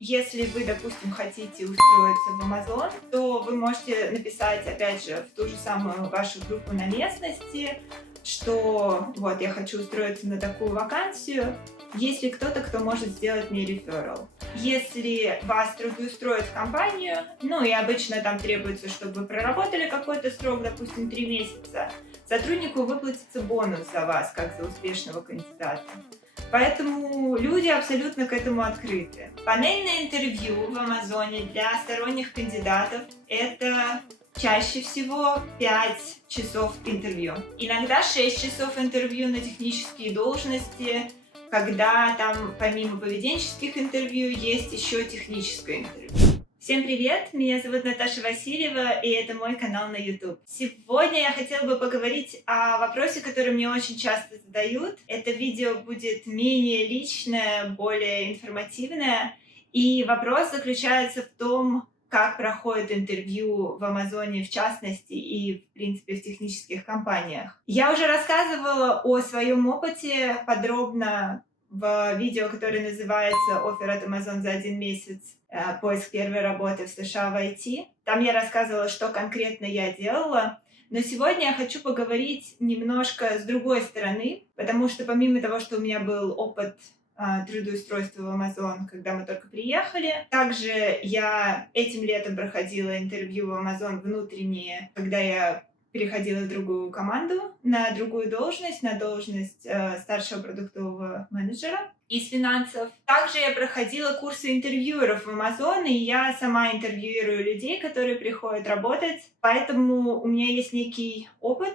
Если вы, допустим, хотите устроиться в Amazon, то вы можете написать, опять же, в ту же самую вашу группу на местности, что вот я хочу устроиться на такую вакансию. Есть ли кто-то, кто может сделать мне реферал? Если вас трудоустроят в компанию, ну и обычно там требуется, чтобы вы проработали какой-то срок, допустим, 3 месяца, сотруднику выплатится бонус за вас, как за успешного кандидата. Поэтому люди абсолютно к этому открыты. Панельное интервью в Амазоне для сторонних кандидатов — это чаще всего 5 часов интервью. Иногда 6 часов интервью на технические должности, когда там помимо поведенческих интервью есть еще техническое интервью. Всем привет! Меня зовут Наташа Васильева, и это мой канал на YouTube. Сегодня я хотела бы поговорить о вопросе, который мне очень часто задают. Это видео будет менее личное, более информативное. И вопрос заключается в том, как проходит интервью в Амазоне в частности и, в принципе, в технических компаниях. Я уже рассказывала о своем опыте подробно в видео, которое называется «Оффер от Amazon за 1 месяц. Поиск первой работы в США в IT». Там я рассказывала, что конкретно я делала. Но сегодня я хочу поговорить немножко с другой стороны, потому что помимо того, что у меня был опыт трудоустройства в Amazon, когда мы только приехали, также я этим летом проходила интервью в Amazon внутренние, когда я переходила в другую команду, на другую должность, на должность старшего продуктового менеджера из финансов. Также я проходила курсы интервьюеров в Amazon, и я сама интервьюирую людей, которые приходят работать. Поэтому у меня есть некий опыт,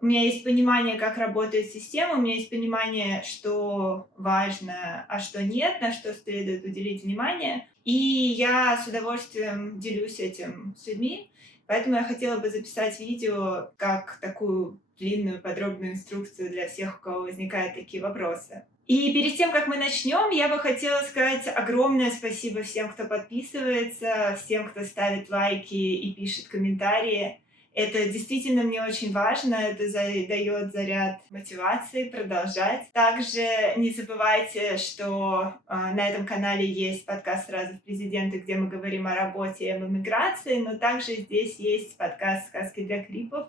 у меня есть понимание, как работает система, у меня есть понимание, что важно, а что нет, на что следует уделить внимание. И я с удовольствием делюсь этим с людьми. Поэтому я хотела бы записать видео как такую длинную подробную инструкцию для всех, у кого возникают такие вопросы. И перед тем, как мы начнем, я бы хотела сказать огромное спасибо всем, кто подписывается, всем, кто ставит лайки и пишет комментарии. Это действительно мне очень важно, это дает заряд мотивации продолжать. Также не забывайте, что на этом канале есть подкаст «Сразу в президенты», где мы говорим о работе и об эмиграции, но также здесь есть подкаст «Сказки для крипов»,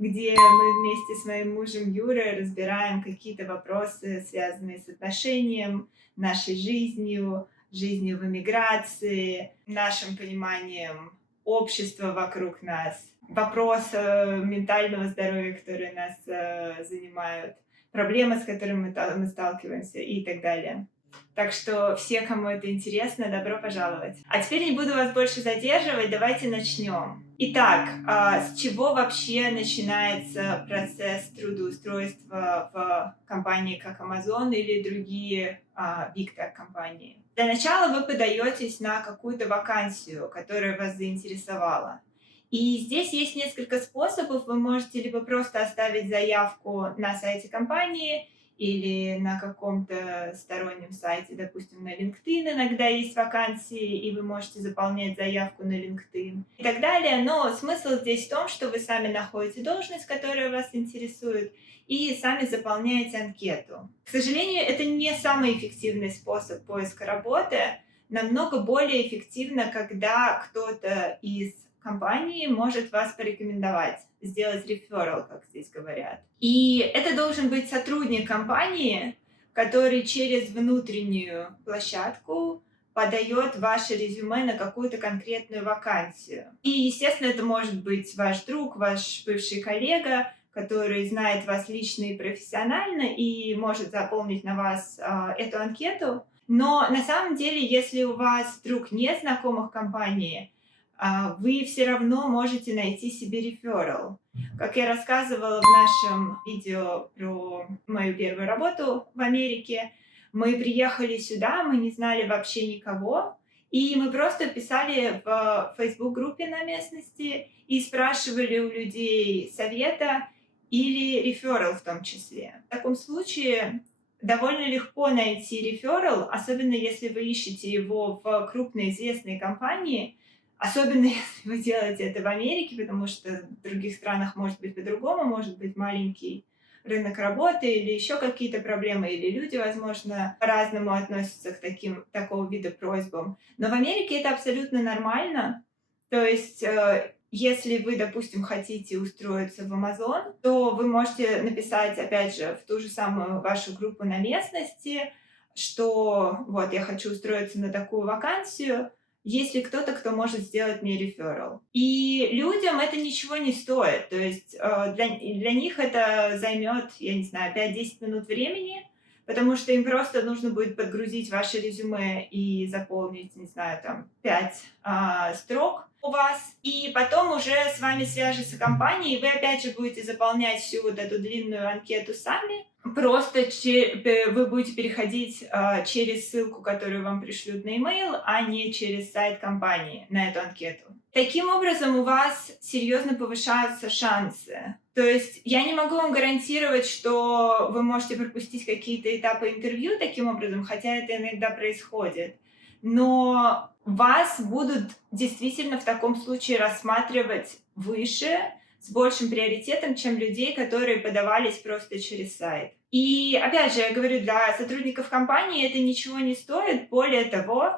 где мы вместе с моим мужем Юрой разбираем какие-то вопросы, связанные с отношением, нашей жизнью, жизнью в эмиграции, нашим пониманием общества вокруг нас, вопросы ментального здоровья, которые нас занимают, проблемы, с которыми мы сталкиваемся и так далее. Так что все, кому это интересно, добро пожаловать. А теперь не буду вас больше задерживать, давайте начнем. Итак, с чего вообще начинается процесс трудоустройства в компании как Amazon или другие Big Tech компании? Для начала вы подаетесь на какую-то вакансию, которая вас заинтересовала. И здесь есть несколько способов. Вы можете либо просто оставить заявку на сайте компании, или на каком-то стороннем сайте, допустим, на LinkedIn иногда есть вакансии, и вы можете заполнять заявку на LinkedIn и так далее. Но смысл здесь в том, что вы сами находите должность, которая вас интересует, и сами заполняете анкету. К сожалению, это не самый эффективный способ поиска работы. Намного более эффективно, когда кто-то из компании может вас порекомендовать, сделать реферал, как здесь говорят. И это должен быть сотрудник компании, который через внутреннюю площадку подает ваше резюме на какую-то конкретную вакансию. И, естественно, это может быть ваш друг, ваш бывший коллега, который знает вас лично и профессионально и может заполнить на вас эту анкету. Но на самом деле, если у вас вдруг нет знакомых в компании, вы все равно можете найти себе реферал. Как я рассказывала в нашем видео про мою первую работу в Америке, мы приехали сюда, мы не знали вообще никого, и мы просто писали в Facebook-группе на местности и спрашивали у людей совета или реферал в том числе. В таком случае довольно легко найти реферал, особенно если вы ищете его в крупной известной компании, особенно если вы делаете это в Америке, потому что в других странах может быть по-другому, может быть маленький рынок работы или еще какие-то проблемы, или люди, возможно, по-разному относятся к такого вида просьбам. Но в Америке это абсолютно нормально. То есть, если вы, допустим, хотите устроиться в Amazon, то вы можете написать, опять же, в ту же самую вашу группу на местности, что вот я хочу устроиться на такую вакансию, есть ли кто-то, кто может сделать мне реферал. И людям это ничего не стоит. То есть для них это займет, я не знаю, 5-10 минут времени, потому что им просто нужно будет подгрузить ваше резюме и заполнить, не знаю, там 5 строк у вас. И потом уже с вами свяжется компания, и вы опять же будете заполнять всю вот эту длинную анкету сами. Просто вы будете переходить через ссылку, которую вам пришлют на e-mail, а не через сайт компании на эту анкету. Таким образом, у вас серьезно повышаются шансы. То есть я не могу вам гарантировать, что вы можете пропустить какие-то этапы интервью таким образом, хотя это иногда происходит. Но вас будут действительно в таком случае рассматривать выше, с большим приоритетом, чем людей, которые подавались просто через сайт. И опять же, я говорю, для сотрудников компании это ничего не стоит. Более того,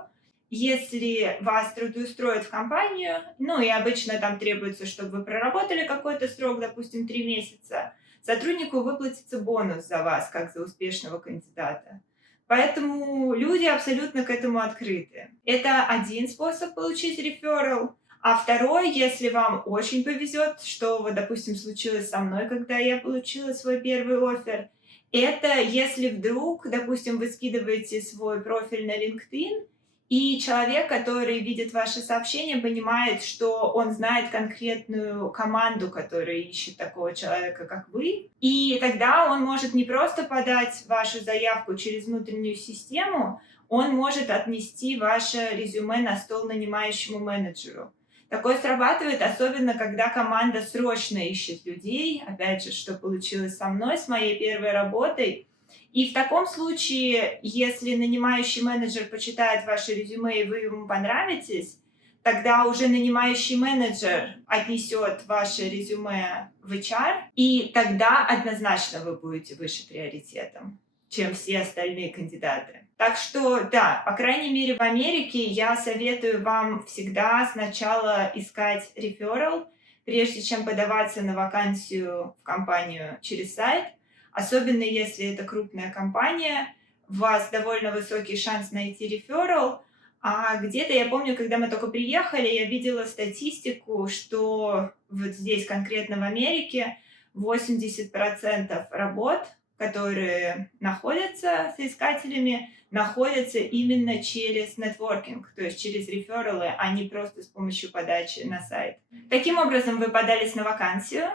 если вас трудоустроят в компанию, ну и обычно там требуется, чтобы вы проработали какой-то срок, допустим, 3 месяца, сотруднику выплатится бонус за вас, как за успешного кандидата. Поэтому люди абсолютно к этому открыты. Это один способ получить реферал. А второй, если вам очень повезет, что вот, допустим, случилось со мной, когда я получила свой первый оффер, это если вдруг, допустим, вы скидываете свой профиль на LinkedIn, и человек, который видит ваше сообщение, понимает, что он знает конкретную команду, которая ищет такого человека, как вы. И тогда он может не просто подать вашу заявку через внутреннюю систему, он может отнести ваше резюме на стол нанимающему менеджеру. Такое срабатывает, особенно когда команда срочно ищет людей. Опять же, что получилось со мной, с моей первой работой. И в таком случае, если нанимающий менеджер почитает ваше резюме и вы ему понравитесь, тогда уже нанимающий менеджер отнесет ваше резюме в HR, и тогда однозначно вы будете выше приоритетом, чем все остальные кандидаты. Так что, да, по крайней мере, в Америке я советую вам всегда сначала искать реферал, прежде чем подаваться на вакансию в компанию через сайт. Особенно если это крупная компания, у вас довольно высокий шанс найти реферал. А где-то, я помню, когда мы только приехали, я видела статистику, что вот здесь, конкретно в Америке, 80% работ, которые находятся с искателями, находятся именно через нетворкинг, то есть через рефералы, а не просто с помощью подачи на сайт. Таким образом, вы подались на вакансию,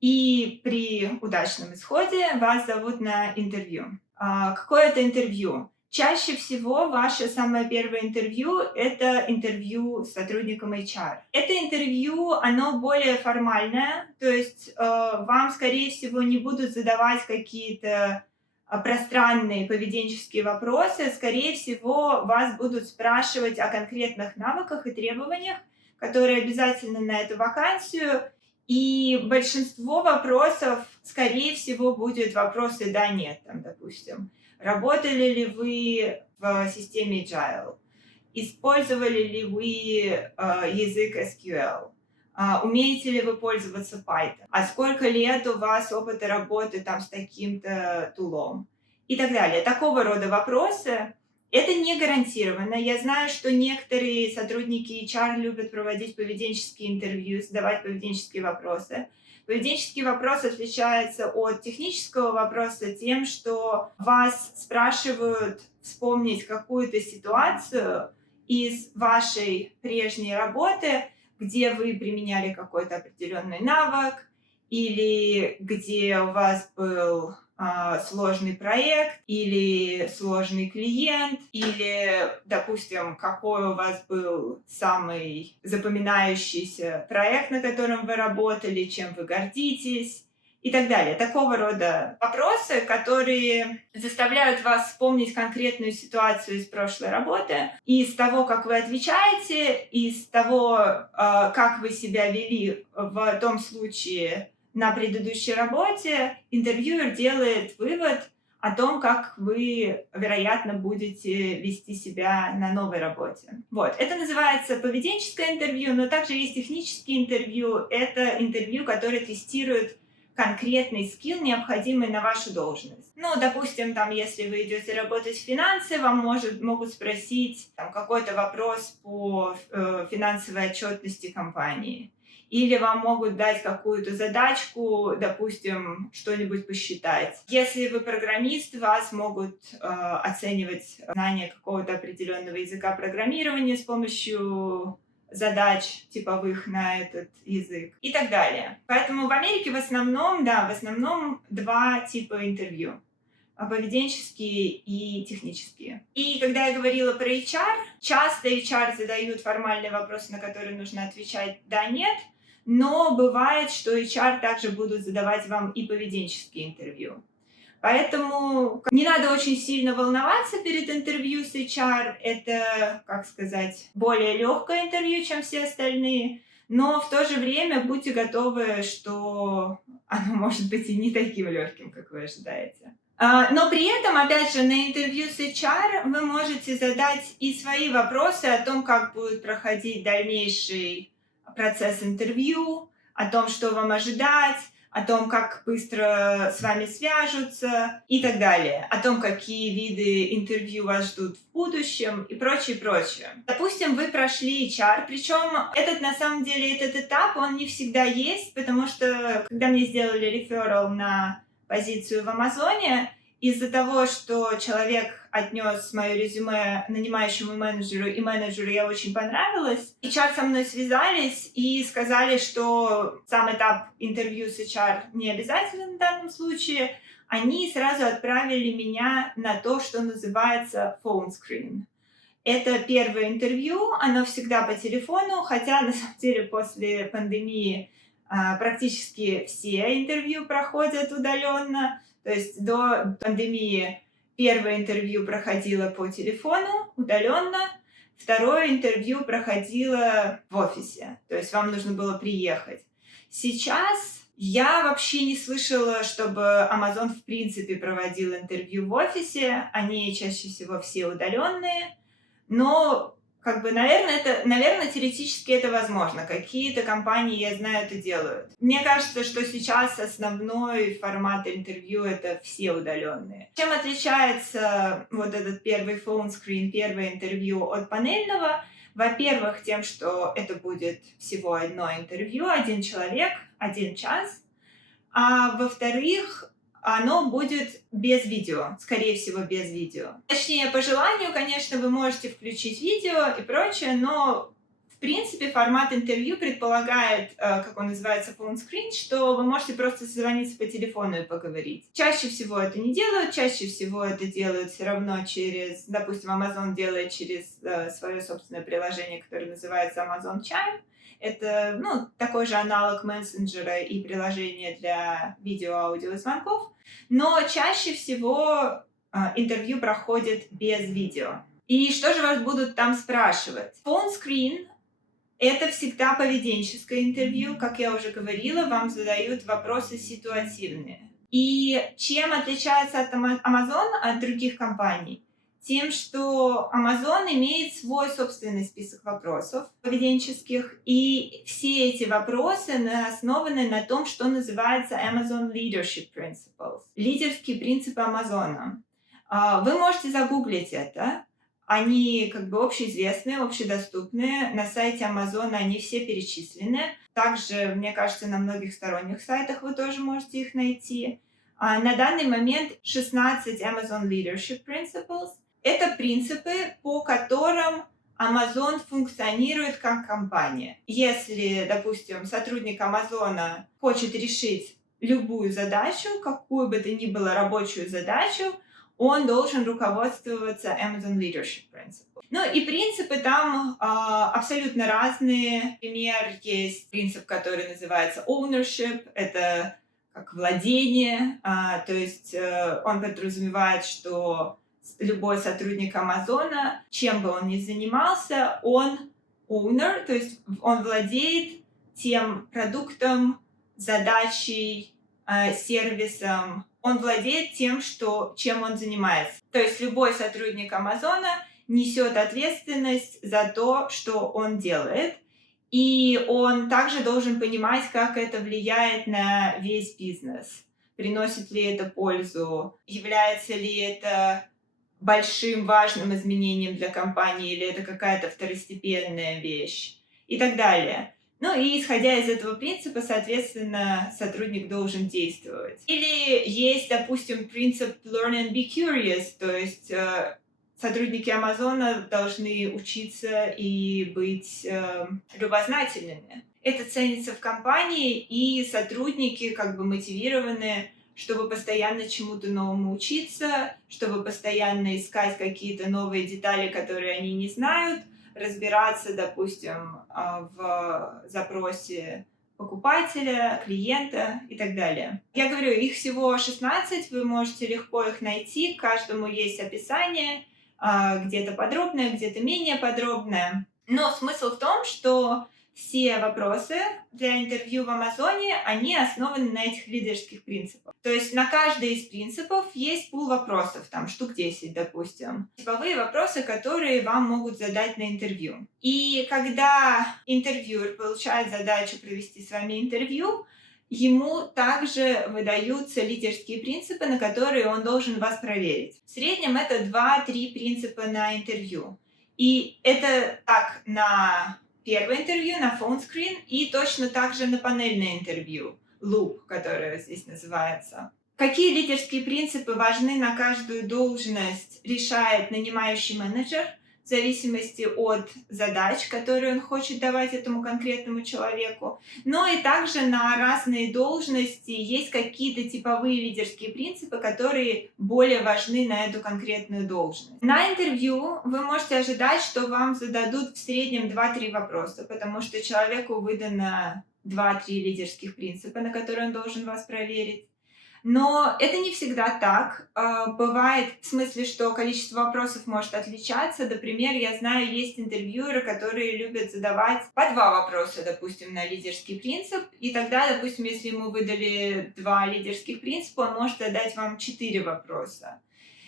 и при удачном исходе вас зовут на интервью. Какое это интервью? Чаще всего ваше самое первое интервью – это интервью с сотрудником HR. Это интервью, оно более формальное, то есть вам, скорее всего, не будут задавать какие-то пространные поведенческие вопросы. Скорее всего, вас будут спрашивать о конкретных навыках и требованиях, которые обязательны на эту вакансию. И большинство вопросов, скорее всего, будут вопросы «да-нет», там, допустим. Работали ли вы в системе Agile? Использовали ли вы язык SQL? Умеете ли вы пользоваться Python? А сколько лет у вас опыта работы там с таким-то тулом? И так далее. Такого рода вопросы. Это не гарантированно. Я знаю, что некоторые сотрудники HR любят проводить поведенческие интервью, задавать поведенческие вопросы. Поведенческий вопрос отличается от технического вопроса тем, что вас спрашивают вспомнить какую-то ситуацию из вашей прежней работы, где вы применяли какой-то определенный навык, или где у вас был сложный проект, или сложный клиент, или, допустим, какой у вас был самый запоминающийся проект, на котором вы работали, чем вы гордитесь, и так далее. Такого рода вопросы, которые заставляют вас вспомнить конкретную ситуацию из прошлой работы, и из того, как вы отвечаете, из того, как вы себя вели в том случае, на предыдущей работе, интервьюер делает вывод о том, как вы, вероятно, будете вести себя на новой работе. Вот. Это называется поведенческое интервью, но также есть технические интервью. Это интервью, которое тестирует конкретный скилл, необходимый на вашу должность. Ну, допустим, там, если вы идете работать в финансы, вам могут спросить там, какой-то вопрос по финансовой отчетности компании. Или вам могут дать какую-то задачку, допустим, что-нибудь посчитать. Если вы программист, вас могут оценивать знание какого-то определенного языка программирования с помощью задач типовых на этот язык и так далее. Поэтому в Америке в основном два типа интервью. Поведенческие и технические. И когда я говорила про HR, часто HR задают формальные вопросы, на которые нужно отвечать «да», «нет», но бывает, что HR также будут задавать вам и поведенческие интервью. Поэтому не надо очень сильно волноваться перед интервью с HR. Это, как сказать, более легкое интервью, чем все остальные. Но в то же время будьте готовы, что оно может быть и не таким легким, как вы ожидаете. Но при этом, опять же, на интервью с HR вы можете задать и свои вопросы о том, как будет проходить дальнейший процесс интервью, о том, что вам ожидать, о том, как быстро с вами свяжутся и так далее, о том, какие виды интервью вас ждут в будущем и прочее, прочее. Допустим, вы прошли HR, причем на самом деле, этот этап, он не всегда есть, потому что, когда мне сделали реферал на позицию в Амазоне, из-за того, что человек отнес мое резюме нанимающему менеджеру, и менеджеру я очень понравилась, HR со мной связались и сказали, что сам этап интервью с HR не обязателен в данном случае. Они сразу отправили меня на то, что называется phone screen. Это первое интервью, оно всегда по телефону, хотя на самом деле после пандемии практически все интервью проходят удаленно. То есть до пандемии первое интервью проходило по телефону, удаленно, второе интервью проходило в офисе. То есть вам нужно было приехать. Сейчас я вообще не слышала, чтобы Amazon в принципе проводил интервью в офисе. Они чаще всего все удаленные. Но наверное, теоретически это возможно. Какие-то компании, я знаю, это делают. Мне кажется, что сейчас основной формат интервью — это все удаленные. Чем отличается вот этот первый phone screen, первое интервью от панельного? Во-первых, тем, что это будет всего одно интервью, один человек, 1 час. А во-вторых, оно будет без видео, скорее всего, без видео. Точнее, по желанию, конечно, вы можете включить видео и прочее, но, в принципе, формат интервью предполагает, как он называется, phone screen, что вы можете просто созвониться по телефону и поговорить. Чаще всего это не делают, чаще всего это делают все равно через, допустим, Amazon делает через свое собственное приложение, которое называется Amazon Chime. Это, такой же аналог мессенджера и приложения для видео-аудиозвонков. Но чаще всего интервью проходит без видео. И что же вас будут там спрашивать? Phone screen — это всегда поведенческое интервью. Как я уже говорила, вам задают вопросы ситуативные. И чем отличается от Amazon от других компаний? Тем, что Amazon имеет свой собственный список вопросов поведенческих, и все эти вопросы основаны на том, что называется Amazon Leadership Principles, лидерские принципы Амазона. Вы можете загуглить это, они общеизвестные, общедоступные, на сайте Амазона они все перечислены. Также, мне кажется, на многих сторонних сайтах вы тоже можете их найти. На данный момент 16 Amazon Leadership Principles. Это принципы, по которым Amazon функционирует как компания. Если, допустим, сотрудник Амазона хочет решить любую задачу, какую бы то ни было рабочую задачу, он должен руководствоваться Amazon Leadership Principle. И принципы там абсолютно разные. Например, есть принцип, который называется ownership, это как владение, то есть он подразумевает, что любой сотрудник Амазона, чем бы он ни занимался, он owner, то есть он владеет тем продуктом, задачей, сервисом. Он владеет тем, чем он занимается. То есть любой сотрудник Амазона несет ответственность за то, что он делает. И он также должен понимать, как это влияет на весь бизнес. Приносит ли это пользу, является ли это большим важным изменением для компании, или это какая-то второстепенная вещь и так далее. Ну и исходя из этого принципа, соответственно, сотрудник должен действовать. Или есть, допустим, принцип learn and be curious, то есть сотрудники Амазона должны учиться и быть любознательными. Это ценится в компании, и сотрудники как бы мотивированы, чтобы постоянно чему-то новому учиться, чтобы постоянно искать какие-то новые детали, которые они не знают, разбираться, допустим, в запросе покупателя, клиента и так далее. Я говорю, их всего 16, вы можете легко их найти, к каждому есть описание, где-то подробное, где-то менее подробное. Но смысл в том, что все вопросы для интервью в Амазоне, они основаны на этих лидерских принципах. То есть на каждый из принципов есть пул вопросов, там штук 10, допустим. Типовые вопросы, которые вам могут задать на интервью. И когда интервьюер получает задачу провести с вами интервью, ему также выдаются лидерские принципы, на которые он должен вас проверить. В среднем это 2-3 принципа на интервью. И это так на первое интервью, на phone screen, и точно так же на панельное интервью, loop, которое здесь называется. Какие лидерские принципы важны на каждую должность, решает нанимающий менеджер в зависимости от задач, которые он хочет давать этому конкретному человеку. Но и также на разные должности есть какие-то типовые лидерские принципы, которые более важны на эту конкретную должность. На интервью вы можете ожидать, что вам зададут в среднем 2-3 вопроса, потому что человеку выдано 2-3 лидерских принципа, на которые он должен вас проверить. Но это не всегда так. Бывает в смысле, что количество вопросов может отличаться. Например, я знаю, есть интервьюеры, которые любят задавать по 2 вопроса, допустим, на лидерский принцип. И тогда, допустим, если ему выдали 2 лидерских принципа, он может задать вам 4 вопроса.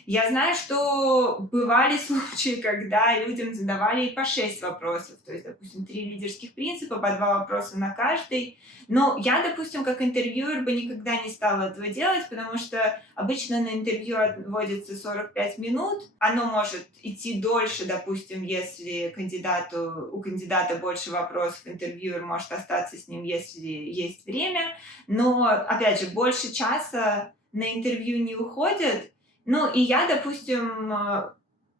Я знаю, что бывали случаи, когда людям задавали и по 6 вопросов, то есть, допустим, 3 лидерских принципа, по 2 вопроса на каждый. Но я, допустим, как интервьюер бы никогда не стала этого делать, потому что обычно на интервью отводится 45 минут. Оно может идти дольше, допустим, если у кандидата больше вопросов, интервьюер может остаться с ним, если есть время. Но, опять же, больше часа на интервью не уходит. Ну, и я, допустим,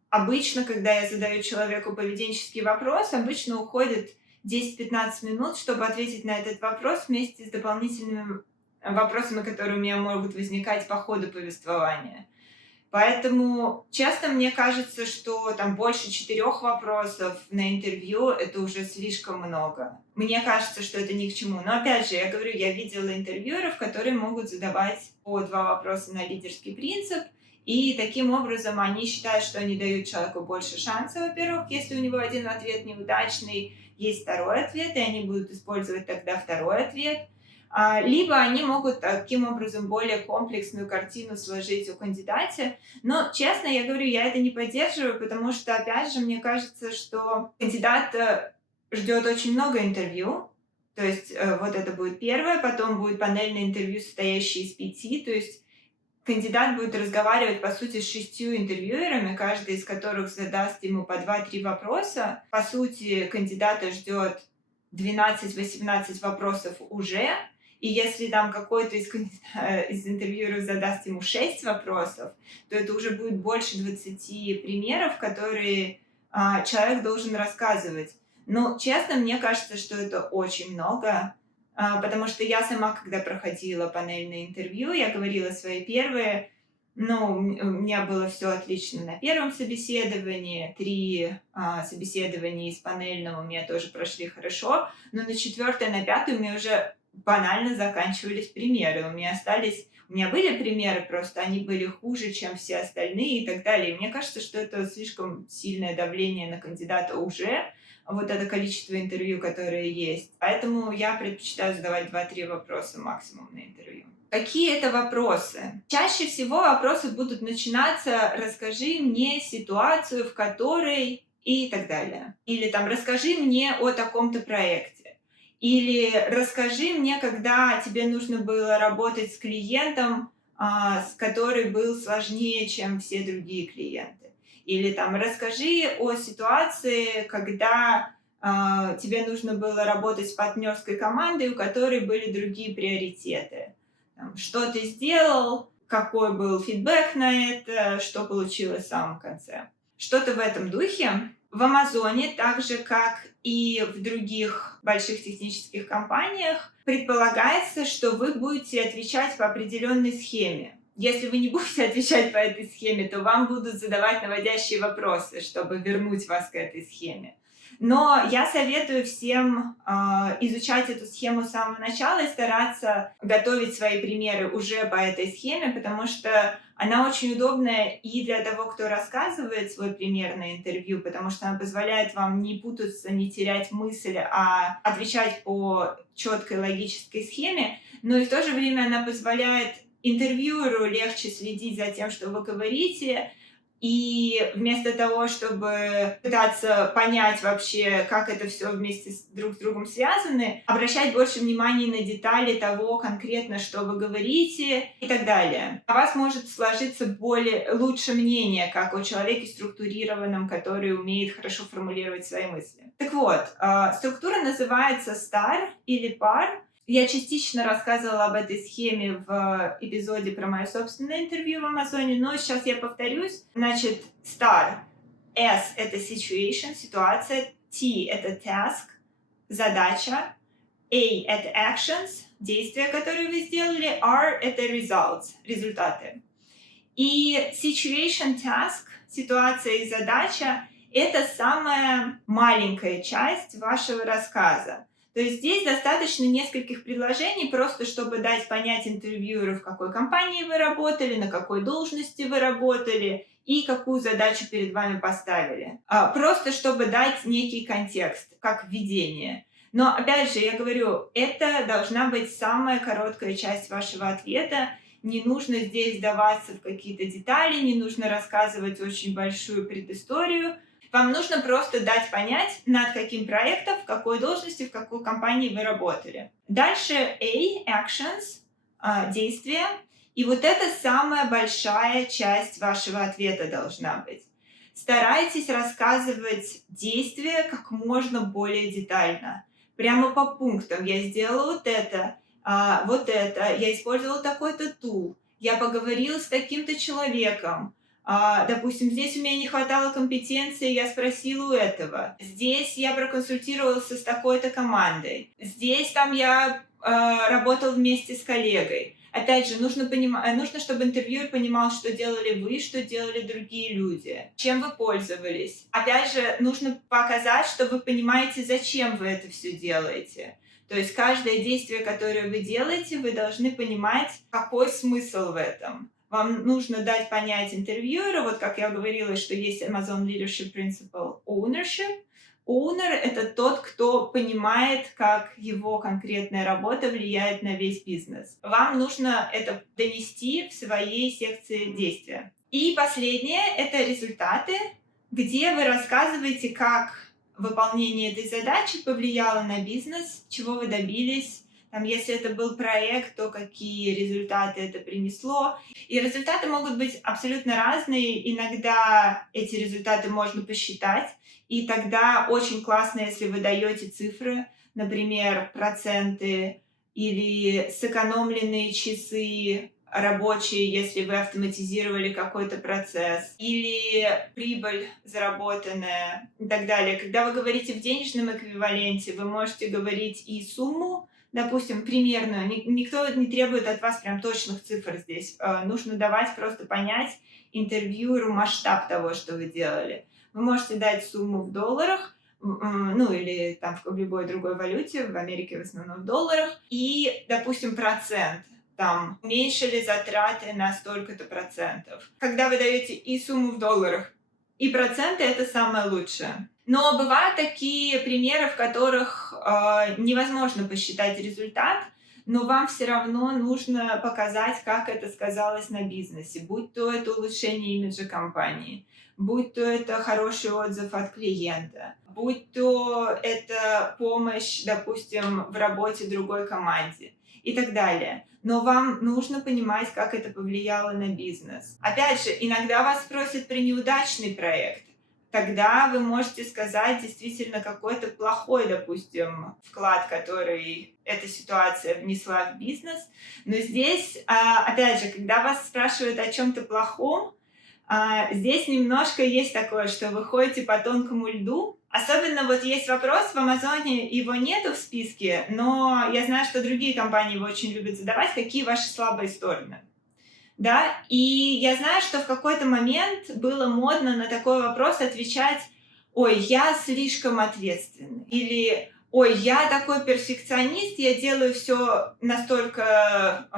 обычно, когда я задаю человеку поведенческий вопрос, обычно уходит 10-15 минут, чтобы ответить на этот вопрос вместе с дополнительными вопросами, которые у меня могут возникать по ходу повествования. Поэтому часто мне кажется, что там больше 4 вопросов на интервью — это уже слишком много. Мне кажется, что это ни к чему. Но опять же, я говорю, я видела интервьюеров, которые могут задавать по 2 вопроса на лидерский принцип, и таким образом они считают, что они дают человеку больше шансов, во-первых, если у него один ответ неудачный, есть второй ответ, и они будут использовать тогда второй ответ. Либо они могут таким образом более комплексную картину сложить у кандидата. Но, честно, я говорю, я это не поддерживаю, потому что, опять же, мне кажется, что кандидат ждет очень много интервью. То есть вот это будет первое, потом будет панельное интервью, состоящее из 5, то есть кандидат будет разговаривать, по сути, с 6 интервьюерами, каждый из которых задаст ему по 2-3 вопроса. По сути, кандидата ждет 12-18 вопросов уже. И если там какой-то из интервьюеров задаст ему 6 вопросов, то это уже будет больше 20 примеров, которые человек должен рассказывать. Но, честно, мне кажется, что это очень много. Потому что я сама, когда проходила панельное интервью, я говорила свои первые, у меня было все отлично на первом собеседовании, 3 собеседования из панельного у меня тоже прошли хорошо, но на 4-е, на 5-е у меня уже банально заканчивались примеры. У меня были примеры, просто они были хуже, чем все остальные и так далее. И мне кажется, что это слишком сильное давление на кандидата уже, вот это количество интервью, которые есть. Поэтому я предпочитаю задавать 2-3 вопроса максимум на интервью. Какие это вопросы? Чаще всего вопросы будут начинаться: «Расскажи мне ситуацию, в которой…» и так далее. Или там «Расскажи мне о таком-то проекте». Или «Расскажи мне, когда тебе нужно было работать с клиентом, который был сложнее, чем все другие клиенты». Или там «Расскажи о ситуации, когда тебе нужно было работать с партнерской командой, у которой были другие приоритеты. Что ты сделал, какой был фидбэк на это, что получилось в самом конце». Что-то в этом духе. В Амазоне, так же как и в других больших технических компаниях, предполагается, что вы будете отвечать по определенной схеме. Если вы не будете отвечать по этой схеме, то вам будут задавать наводящие вопросы, чтобы вернуть вас к этой схеме. Но я советую всем изучать эту схему с самого начала и стараться готовить свои примеры уже по этой схеме, потому что она очень удобная и для того, кто рассказывает свой пример на интервью, потому что она позволяет вам не путаться, не терять мысль, а отвечать по четкой логической схеме, но и в то же время она позволяет интервьюеру легче следить за тем, что вы говорите, и вместо того, чтобы пытаться понять вообще, как это все вместе друг с другом связаны, обращать больше внимания на детали того конкретно, что вы говорите и так далее. У вас может сложиться лучше мнение, как о человеке структурированном, который умеет хорошо формулировать свои мысли. Так вот, структура называется STAR или PAR. Я частично рассказывала об этой схеме в эпизоде про мое собственное интервью в Амазоне, но сейчас я повторюсь. Значит, STAR. S — это situation, ситуация. T — это task, задача. A — это actions, действия, которые вы сделали. R — это results, результаты. И situation, task, ситуация и задача — это самая маленькая часть вашего рассказа. То есть здесь достаточно нескольких предложений, просто чтобы дать понять интервьюеру, в какой компании вы работали, на какой должности вы работали и какую задачу перед вами поставили. Просто чтобы дать некий контекст, как введение. Но опять же, я говорю, это должна быть самая короткая часть вашего ответа. Не нужно здесь вдаваться в какие-то детали, не нужно рассказывать очень большую предысторию. Вам нужно просто дать понять, над каким проектом, в какой должности, в какой компании вы работали. Дальше A, actions, действия. И вот это самая большая часть вашего ответа должна быть. Старайтесь рассказывать действия как можно более детально. Прямо по пунктам. Я сделала вот это, я использовала такой-то тул, я поговорила с таким-то человеком. Допустим, здесь у меня не хватало компетенции, я спросила у этого. Здесь я проконсультировался с такой-то командой. Здесь я работал вместе с коллегой. Опять же, нужно, чтобы интервьюер понимал, что делали вы, что делали другие люди, чем вы пользовались. Опять же, нужно показать, что вы понимаете, зачем вы это все делаете. То есть каждое действие, которое вы делаете, вы должны понимать, какой смысл в этом. Вам нужно дать понять интервьюеру, вот как я говорила, что есть Amazon Leadership Principle Ownership. Owner — это тот, кто понимает, как его конкретная работа влияет на весь бизнес. Вам нужно это донести в своей секции действия. И последнее — это результаты, где вы рассказываете, как выполнение этой задачи повлияло на бизнес, чего вы добились. Если это был проект, то какие результаты это принесло. И результаты могут быть абсолютно разные. Иногда эти результаты можно посчитать. И тогда очень классно, если вы даете цифры, например, проценты или сэкономленные часы рабочие, если вы автоматизировали какой-то процесс, или прибыль заработанная и так далее. Когда вы говорите в денежном эквиваленте, вы можете говорить и сумму, допустим, примерную. Никто не требует от вас прям точных цифр здесь. Нужно давать просто понять интервьюеру масштаб того, что вы делали. Вы можете дать сумму в долларах, или в любой другой валюте, в Америке в основном в долларах, и, допустим, процент. Уменьшили затраты на столько-то процентов. Когда вы даете и сумму в долларах, и проценты, это самое лучшее. Но бывают такие примеры, в которых невозможно посчитать результат, но вам все равно нужно показать, как это сказалось на бизнесе, будь то это улучшение имиджа компании, будь то это хороший отзыв от клиента, будь то это помощь, допустим, в работе другой команде и так далее. Но вам нужно понимать, как это повлияло на бизнес. Опять же, иногда вас спросят про неудачный проект. Тогда вы можете сказать действительно какой-то плохой, допустим, вклад, который эта ситуация внесла в бизнес. Но здесь, опять же, когда вас спрашивают о чем-то плохом, здесь немножко есть такое, что вы ходите по тонкому льду. Особенно вот есть вопрос, в Амазоне его нету в списке, но я знаю, что другие компании его очень любят задавать, какие ваши слабые стороны. Да, и я знаю, что в какой-то момент было модно на такой вопрос отвечать: «Ой, я слишком ответственный» или «Ой, я такой перфекционист, я делаю все настолько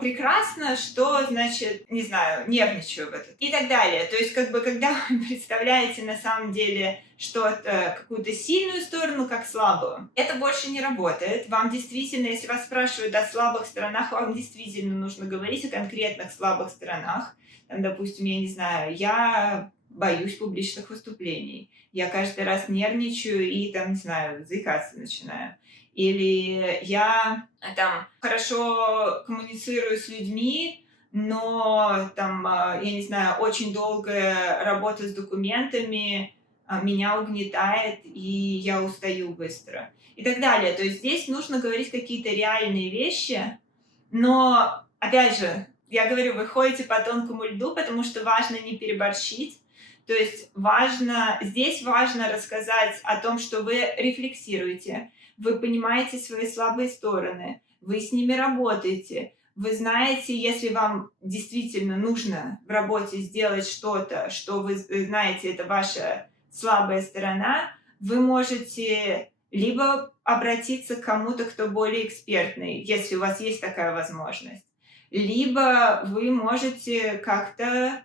прекрасно, что, значит, не знаю, нервничаю в этот» и так далее. То есть, как бы, когда вы представляете на самом деле что-то, какую-то сильную сторону, как слабую, это больше не работает. Вам действительно, если вас спрашивают о слабых сторонах, вам действительно нужно говорить о конкретных слабых сторонах. Там, допустим, я не знаю, я боюсь публичных выступлений. Я каждый раз нервничаю и, там, не знаю, заикаться начинаю. Или я там хорошо коммуницирую с людьми, но там, я не знаю, очень долгая работа с документами меня угнетает, и я устаю быстро. И так далее. То есть здесь нужно говорить какие-то реальные вещи, но, опять же, я говорю, вы ходите по тонкому льду, потому что важно не переборщить. То есть здесь важно рассказать о том, что вы рефлексируете, вы понимаете свои слабые стороны, вы с ними работаете, вы знаете, если вам действительно нужно в работе сделать что-то, что вы знаете, это ваша слабая сторона, вы можете либо обратиться к кому-то, кто более экспертный, если у вас есть такая возможность, либо вы можете как-то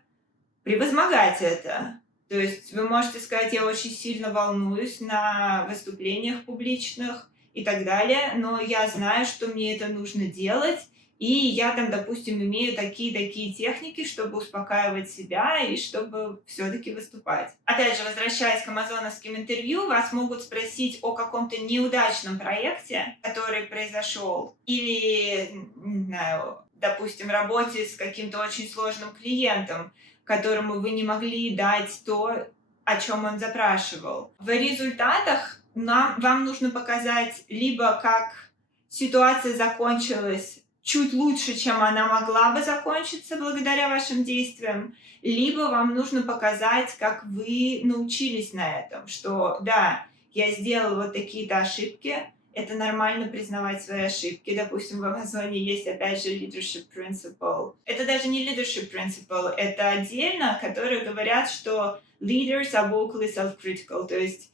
превозмогать это. То есть вы можете сказать: я очень сильно волнуюсь на выступлениях публичных и так далее, но я знаю, что мне это нужно делать, и я там, допустим, имею такие техники, чтобы успокаивать себя и чтобы все-таки выступать. Опять же, возвращаясь к амазоновским интервью, вас могут спросить о каком-то неудачном проекте, который произошел, или, не знаю, допустим, работе с каким-то очень сложным клиентом, которому вы не могли дать то, о чем он запрашивал. В результатах вам нужно показать либо как ситуация закончилась чуть лучше, чем она могла бы закончиться благодаря вашим действиям, либо вам нужно показать, как вы научились на этом, что да, я сделал вот такие-то ошибки, это нормально признавать свои ошибки. Допустим, в Амазоне есть, опять же, leadership principle. Это даже не leadership principle, это отдельно, которые говорят, что leaders are vocally self-critical, то есть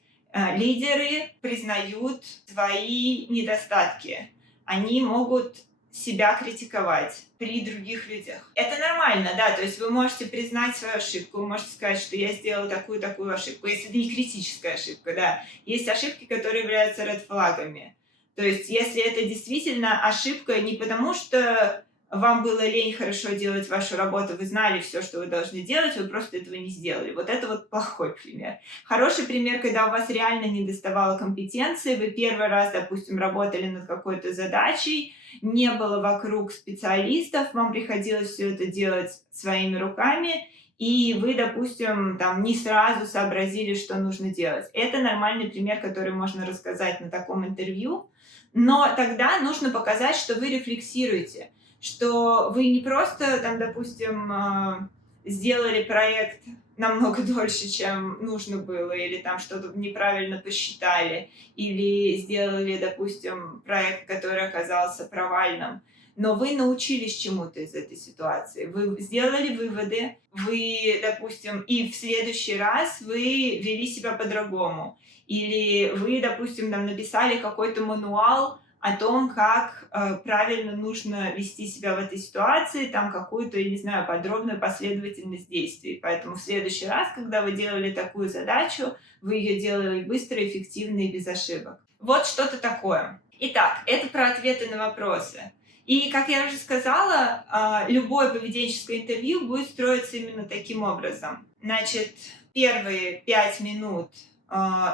лидеры признают свои недостатки. Они могут себя критиковать при других людях. Это нормально, да, то есть вы можете признать свою ошибку, вы можете сказать, что я сделала такую ошибку, если это не критическая ошибка, да. Есть ошибки, которые являются red-флагами. То есть если это действительно ошибка не потому, что вам было лень хорошо делать вашу работу, вы знали все, что вы должны делать, вы просто этого не сделали. Вот это вот плохой пример. Хороший пример, когда у вас реально не доставало компетенции, вы первый раз, допустим, работали над какой-то задачей, не было вокруг специалистов, вам приходилось все это делать своими руками, и вы, допустим, там не сразу сообразили, что нужно делать. Это нормальный пример, который можно рассказать на таком интервью, но тогда нужно показать, что вы рефлексируете, что вы не просто, там, допустим, сделали проект намного дольше, чем нужно было, или там что-то неправильно посчитали, или сделали, допустим, проект, который оказался провальным, но вы научились чему-то из этой ситуации, вы сделали выводы, вы, допустим, и в следующий раз вы вели себя по-другому, или вы, допустим, там написали какой-то мануал о том, как правильно нужно вести себя в этой ситуации, там какую-то, я не знаю, подробную последовательность действий. Поэтому в следующий раз, когда вы делали такую задачу, вы ее делали быстро, эффективно и без ошибок. Вот что-то такое. Итак, это про ответы на вопросы. И, как я уже сказала, любое поведенческое интервью будет строиться именно таким образом. Значит, первые 5 минут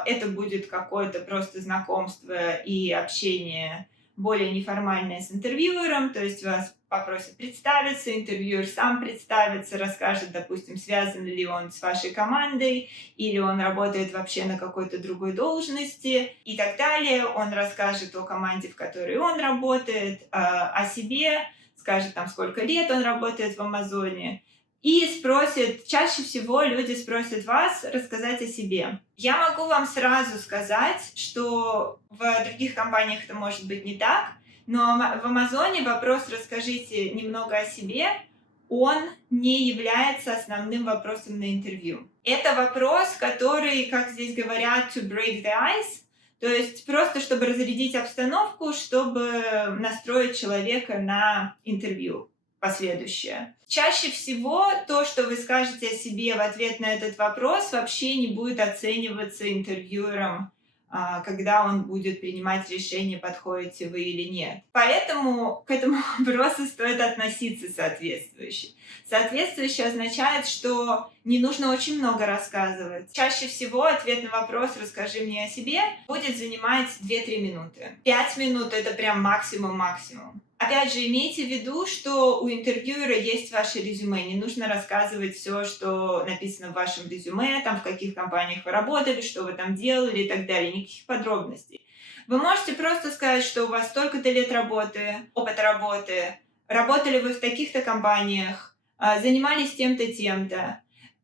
это будет какое-то просто знакомство и общение более неформальное с интервьюером, то есть вас попросят представиться, интервьюер сам представится, расскажет, допустим, связан ли он с вашей командой, или он работает вообще на какой-то другой должности и так далее. Он расскажет о команде, в которой он работает, о себе, скажет, там, сколько лет он работает в Амазоне. И спросит, чаще всего люди спросят вас рассказать о себе. Я могу вам сразу сказать, что в других компаниях это может быть не так, но в Амазоне вопрос «расскажите немного о себе», он не является основным вопросом на интервью. Это вопрос, который, как здесь говорят, to break the ice, то есть просто чтобы разрядить обстановку, чтобы настроить человека на интервью последующее. Чаще всего то, что вы скажете о себе в ответ на этот вопрос, вообще не будет оцениваться интервьюером, когда он будет принимать решение, подходите вы или нет. Поэтому к этому вопросу стоит относиться соответствующе. Соответствующе означает, что не нужно очень много рассказывать. Чаще всего ответ на вопрос «расскажи мне о себе» будет занимать 2-3 минуты. 5 минут — это прям максимум-максимум. Опять же, имейте в виду, что у интервьюера есть ваше резюме. Не нужно рассказывать все, что написано в вашем резюме, там, в каких компаниях вы работали, что вы там делали и так далее. Никаких подробностей. Вы можете просто сказать, что у вас столько-то лет работы, опыт работы, работали вы в таких-то компаниях, занимались тем-то, тем-то.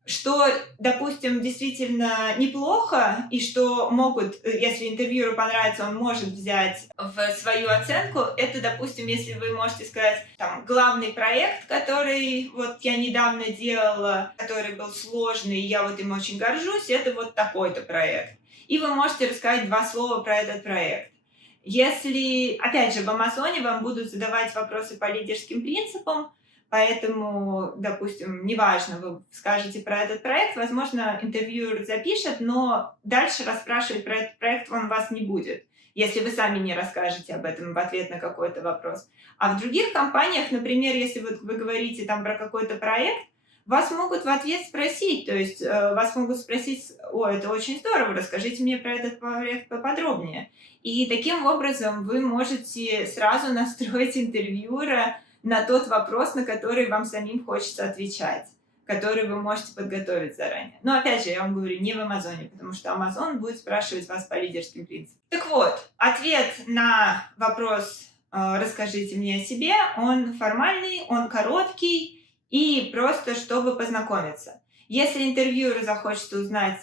Что, допустим, действительно неплохо, и что могут, если интервьюеру понравится, он может взять в свою оценку, это, допустим, если вы можете сказать, там, главный проект, который вот я недавно делала, который был сложный, и я вот им очень горжусь, это вот такой-то проект. И вы можете рассказать 2 слова про этот проект. Если, опять же, в Амазоне вам будут задавать вопросы по лидерским принципам, поэтому, допустим, неважно, вы скажете про этот проект, возможно, интервьюер запишет, но дальше расспрашивать про этот проект он вас не будет, если вы сами не расскажете об этом в ответ на какой-то вопрос. А в других компаниях, например, если вы говорите там про какой-то проект, вас могут в ответ спросить, то есть вас могут спросить: «О, это очень здорово, расскажите мне про этот проект поподробнее». И таким образом вы можете сразу настроить интервьюера на тот вопрос, на который вам самим хочется отвечать, который вы можете подготовить заранее. Но опять же, я вам говорю, не в Амазоне, потому что Амазон будет спрашивать вас по лидерским принципам. Так вот, ответ на вопрос «расскажите мне о себе», он формальный, он короткий и просто чтобы познакомиться. Если интервьюеру захочется узнать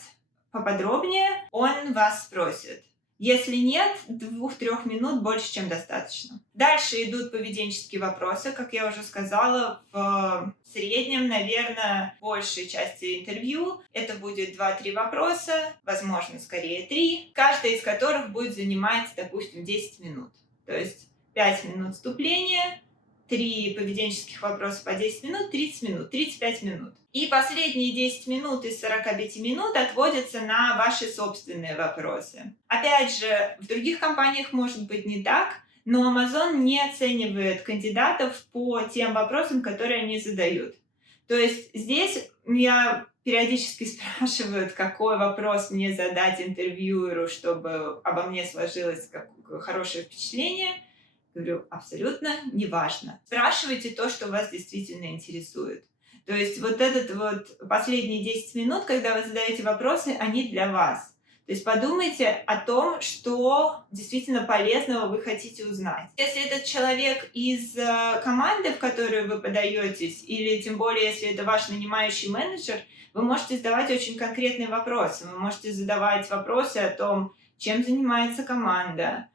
поподробнее, он вас спросит. Если нет, 2-3 минут больше, чем достаточно. Дальше идут поведенческие вопросы, как я уже сказала, в среднем, наверное, большей части интервью это будет 2-3 вопроса, возможно, скорее 3, каждый из которых будет занимать, допустим, 10 минут. То есть 5 минут вступления, 3 поведенческих вопроса по 10 минут, 30 минут, 35 минут. И последние 10 минут из 45 минут отводятся на ваши собственные вопросы. Опять же, в других компаниях может быть не так, но Amazon не оценивает кандидатов по тем вопросам, которые они задают. То есть здесь меня периодически спрашивают, какой вопрос мне задать интервьюеру, чтобы обо мне сложилось хорошее впечатление. Говорю, абсолютно неважно. Спрашивайте то, что вас действительно интересует. То есть вот этот вот последние 10 минут, когда вы задаете вопросы, они для вас. То есть подумайте о том, что действительно полезного вы хотите узнать. Если этот человек из команды, в которую вы подаетесь, или тем более, если это ваш нанимающий менеджер, вы можете задавать очень конкретные вопросы. Вы можете задавать вопросы о том, чем занимается команда,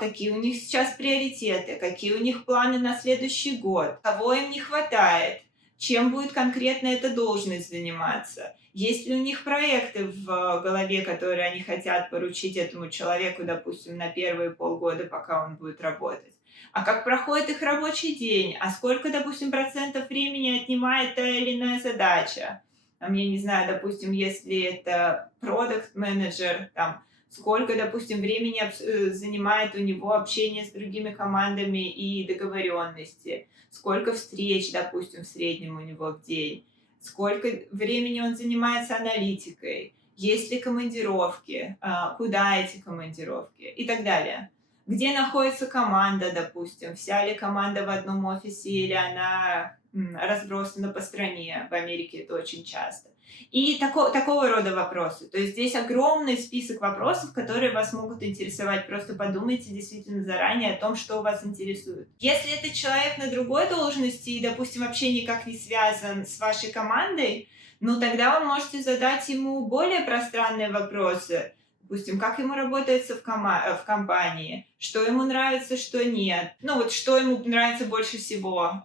какие у них сейчас приоритеты, какие у них планы на следующий год, кого им не хватает, чем будет конкретно эта должность заниматься, есть ли у них проекты в голове, которые они хотят поручить этому человеку, допустим, на первые полгода, пока он будет работать. А как проходит их рабочий день, а сколько, допустим, процентов времени отнимает та или иная задача. Там, я не знаю, допустим, если это продакт-менеджер, там, сколько, допустим, времени занимает у него общение с другими командами и договоренности, сколько встреч, допустим, в среднем у него в день, сколько времени он занимается аналитикой, есть ли командировки, куда эти командировки и так далее. Где находится команда, допустим, вся ли команда в одном офисе или она разбросана по стране, в Америке это очень часто. И такого рода вопросы. То есть здесь огромный список вопросов, которые вас могут интересовать. Просто подумайте действительно заранее о том, что вас интересует. Если этот человек на другой должности и, допустим, вообще никак не связан с вашей командой, ну тогда вы можете задать ему более пространные вопросы. Допустим, как ему работается в компании, что ему нравится, что нет. Ну вот что ему нравится больше всего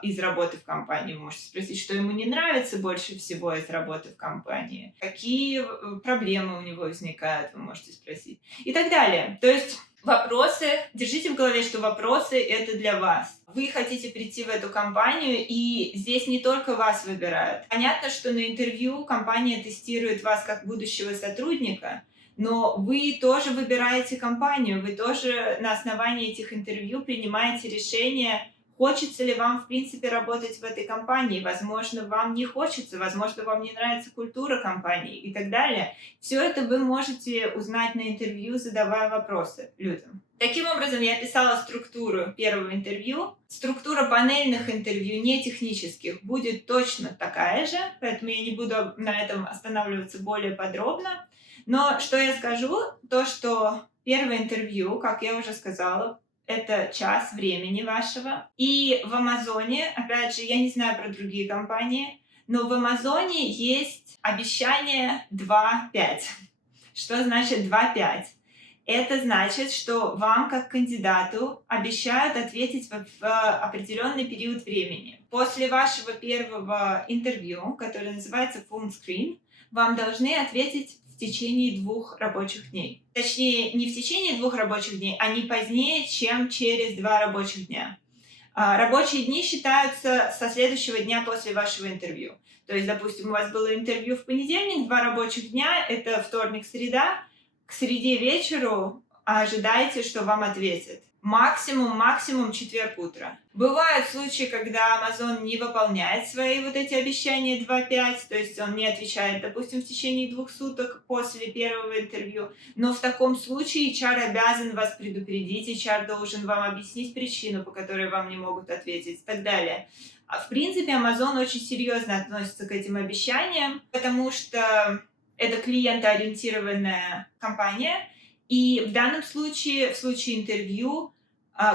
из работы в компании. Вы можете спросить, что ему не нравится больше всего из работы в компании. Какие проблемы у него возникают, вы можете спросить. И так далее. То есть вопросы, держите в голове, что вопросы это для вас. Вы хотите прийти в эту компанию, и здесь не только вас выбирают. Понятно, что на интервью компания тестирует вас как будущего сотрудника, но вы тоже выбираете компанию, вы тоже на основании этих интервью принимаете решение, хочется ли вам, в принципе, работать в этой компании. Возможно, вам не хочется, возможно, вам не нравится культура компании и так далее. Все это вы можете узнать на интервью, задавая вопросы людям. Таким образом, я описала структуру первого интервью. Структура панельных интервью, не технических, будет точно такая же, поэтому я не буду на этом останавливаться более подробно. Но что я скажу, то что первое интервью, как я уже сказала, это час времени вашего. И в Амазоне, опять же, я не знаю про другие компании, но в Амазоне есть обещание 2-5. Что значит 2-5? Это значит, что вам, как кандидату, обещают ответить в определенный период времени. После вашего первого интервью, которое называется phone screen, вам должны ответить в течение 2 рабочих дней. Точнее, не в течение 2 рабочих дней, а не позднее, чем через 2 рабочих дня. Рабочие дни считаются со следующего дня после вашего интервью. То есть, допустим, у вас было интервью в понедельник, 2 рабочих дня, это вторник, среда. К среде вечеру ожидайте, что вам ответят. Максимум четверг утро. Бывают случаи, когда Amazon не выполняет свои вот эти обещания 2-5, то есть он не отвечает, допустим, в течение 2 суток после первого интервью. Но в таком случае HR обязан вас предупредить, HR должен вам объяснить причину, по которой вам не могут ответить и так далее. В принципе, Amazon очень серьезно относится к этим обещаниям, потому что это клиентоориентированная компания, и в данном случае, в случае интервью,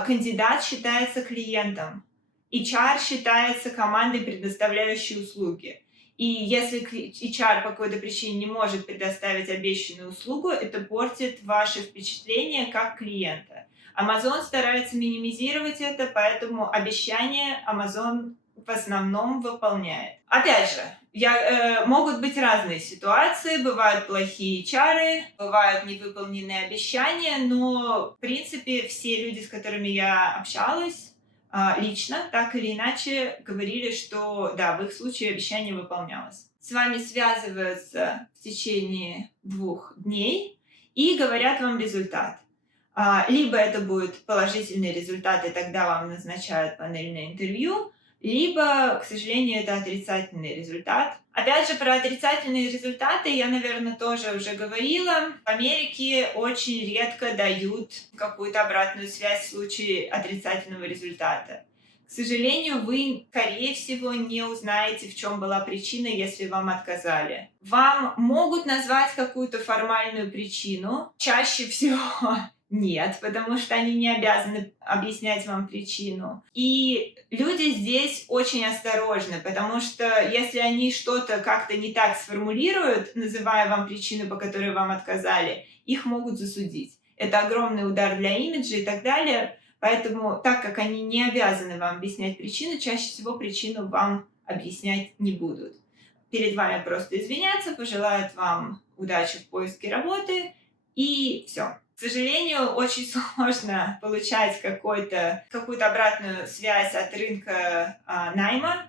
кандидат считается клиентом, HR считается командой, предоставляющей услуги. И если HR по какой-то причине не может предоставить обещанную услугу, это портит ваше впечатление как клиента. Amazon старается минимизировать это, поэтому обещания Amazon в основном выполняет. Опять же, могут быть разные ситуации, бывают плохие HR, бывают невыполненные обещания, но, в принципе, все люди, с которыми я общалась лично, так или иначе говорили, что, да, в их случае обещание выполнялось. С вами связываются в течение 2 дней и говорят вам результат. Либо это будет положительный результат, и тогда вам назначают панельное интервью, либо, к сожалению, это отрицательный результат. Опять же, про отрицательные результаты я, наверное, тоже уже говорила. В Америке очень редко дают какую-то обратную связь в случае отрицательного результата. К сожалению, вы, скорее всего, не узнаете, в чем была причина, если вам отказали. Вам могут назвать какую-то формальную причину. Чаще всего нет, потому что они не обязаны объяснять вам причину. И люди здесь очень осторожны, потому что если они что-то как-то не так сформулируют, называя вам причину, по которой вам отказали, их могут засудить. Это огромный удар для имиджа и так далее. Поэтому, так как они не обязаны вам объяснять причину, чаще всего причину вам объяснять не будут. Перед вами просто извинятся, пожелают вам удачи в поиске работы, и все. К сожалению, очень сложно получать какую-то обратную связь от рынка найма.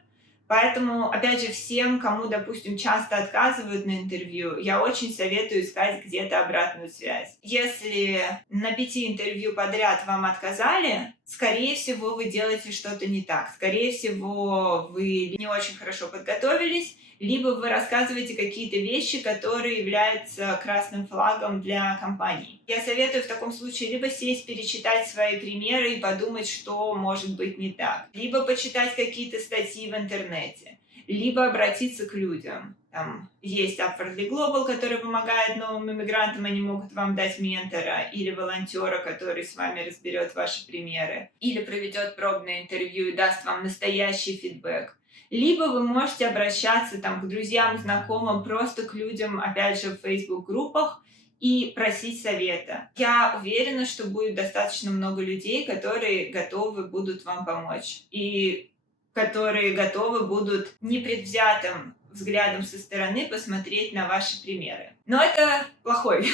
Поэтому, опять же, всем, кому, допустим, часто отказывают на интервью, я очень советую искать где-то обратную связь. Если на 5 интервью подряд вам отказали, скорее всего, вы делаете что-то не так. Скорее всего, вы не очень хорошо подготовились, либо вы рассказываете какие-то вещи, которые являются красным флагом для компании. Я советую в таком случае либо сесть, перечитать свои примеры и подумать, что может быть не так, либо почитать какие-то статьи в интернете, либо обратиться к людям. Там есть Upwardly Global, который помогает новым иммигрантам, они могут вам дать ментора или волонтера, который с вами разберет ваши примеры, или проведет пробное интервью и даст вам настоящий фидбэк. Либо вы можете обращаться к друзьям, знакомым, просто к людям, опять же, в Facebook-группах и просить совета. Я уверена, что будет достаточно много людей, которые готовы будут вам помочь и которые готовы будут непредвзятым взглядом со стороны посмотреть на ваши примеры. Но это плохой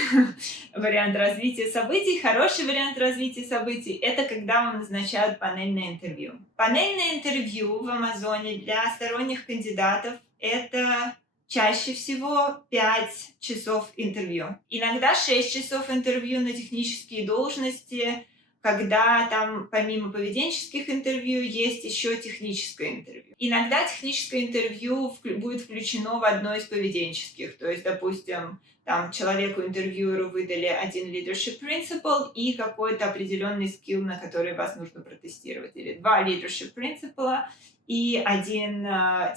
вариант развития событий. Хороший вариант развития событий – это когда вам назначают панельное интервью. Панельное интервью в Амазоне для сторонних кандидатов – это чаще всего 5 часов интервью. Иногда 6 часов интервью на технические должности, когда там помимо поведенческих интервью есть еще техническое интервью. Иногда техническое интервью будет включено в одно из поведенческих. То есть, допустим, там человеку-интервьюеру выдали один leadership principle и какой-то определенный скилл, на который вас нужно протестировать. Или 2 leadership principle и 1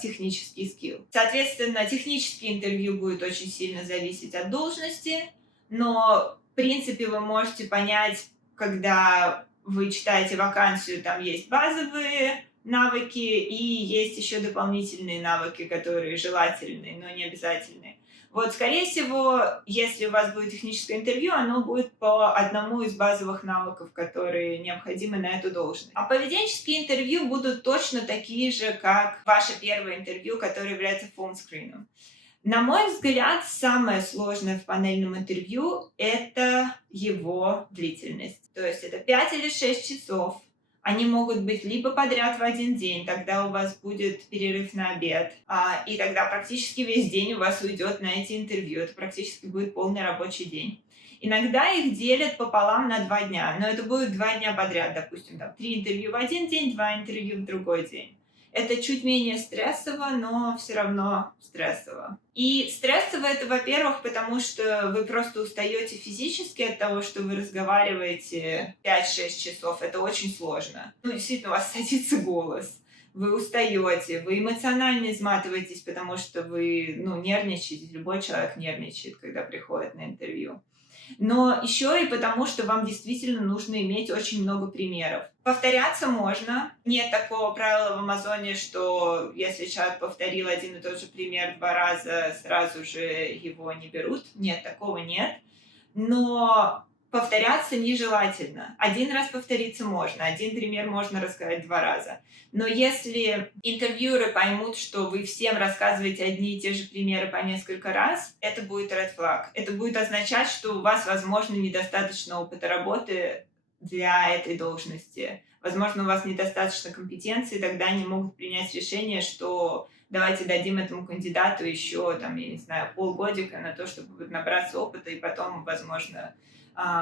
технический скилл. Соответственно, техническое интервью будет очень сильно зависеть от должности, но в принципе вы можете понять, когда вы читаете вакансию, там есть базовые навыки и есть еще дополнительные навыки, которые желательные, но не обязательные. Вот, скорее всего, если у вас будет техническое интервью, оно будет по одному из базовых навыков, которые необходимы на эту должность. А поведенческие интервью будут точно такие же, как ваше первое интервью, которое является фон-скрином. На мой взгляд, самое сложное в панельном интервью – это его длительность. То есть это 5 или 6 часов. Они могут быть либо подряд в один день, тогда у вас будет перерыв на обед, и тогда практически весь день у вас уйдет на эти интервью. Это практически будет полный рабочий день. Иногда их делят пополам на 2 дня, но это будет 2 дня подряд, допустим, 3 интервью в один день, 2 интервью в другой день. Это чуть менее стрессово, но все равно стрессово. И стрессово это, во-первых, потому что вы просто устаете физически от того, что вы разговариваете 5-6 часов. Это очень сложно. Действительно, у вас садится голос. Вы устаете, вы эмоционально изматываетесь, потому что вы нервничаете. Любой человек нервничает, когда приходит на интервью. Но еще и потому, что вам действительно нужно иметь очень много примеров. Повторяться можно. Нет такого правила в Амазоне, что если человек повторил один и тот же пример 2 раза, сразу же его не берут. Нет, такого нет. Но повторяться нежелательно. 1 раз повториться можно, 1 пример можно рассказать 2 раза. Но если интервьюеры поймут, что вы всем рассказываете одни и те же примеры по несколько раз, это будет red flag. Это будет означать, что у вас, возможно, недостаточно опыта работы для этой должности. Возможно, у вас недостаточно компетенции, тогда они могут принять решение, что давайте дадим этому кандидату еще, полгодика на то, чтобы набраться опыта, и потом, возможно,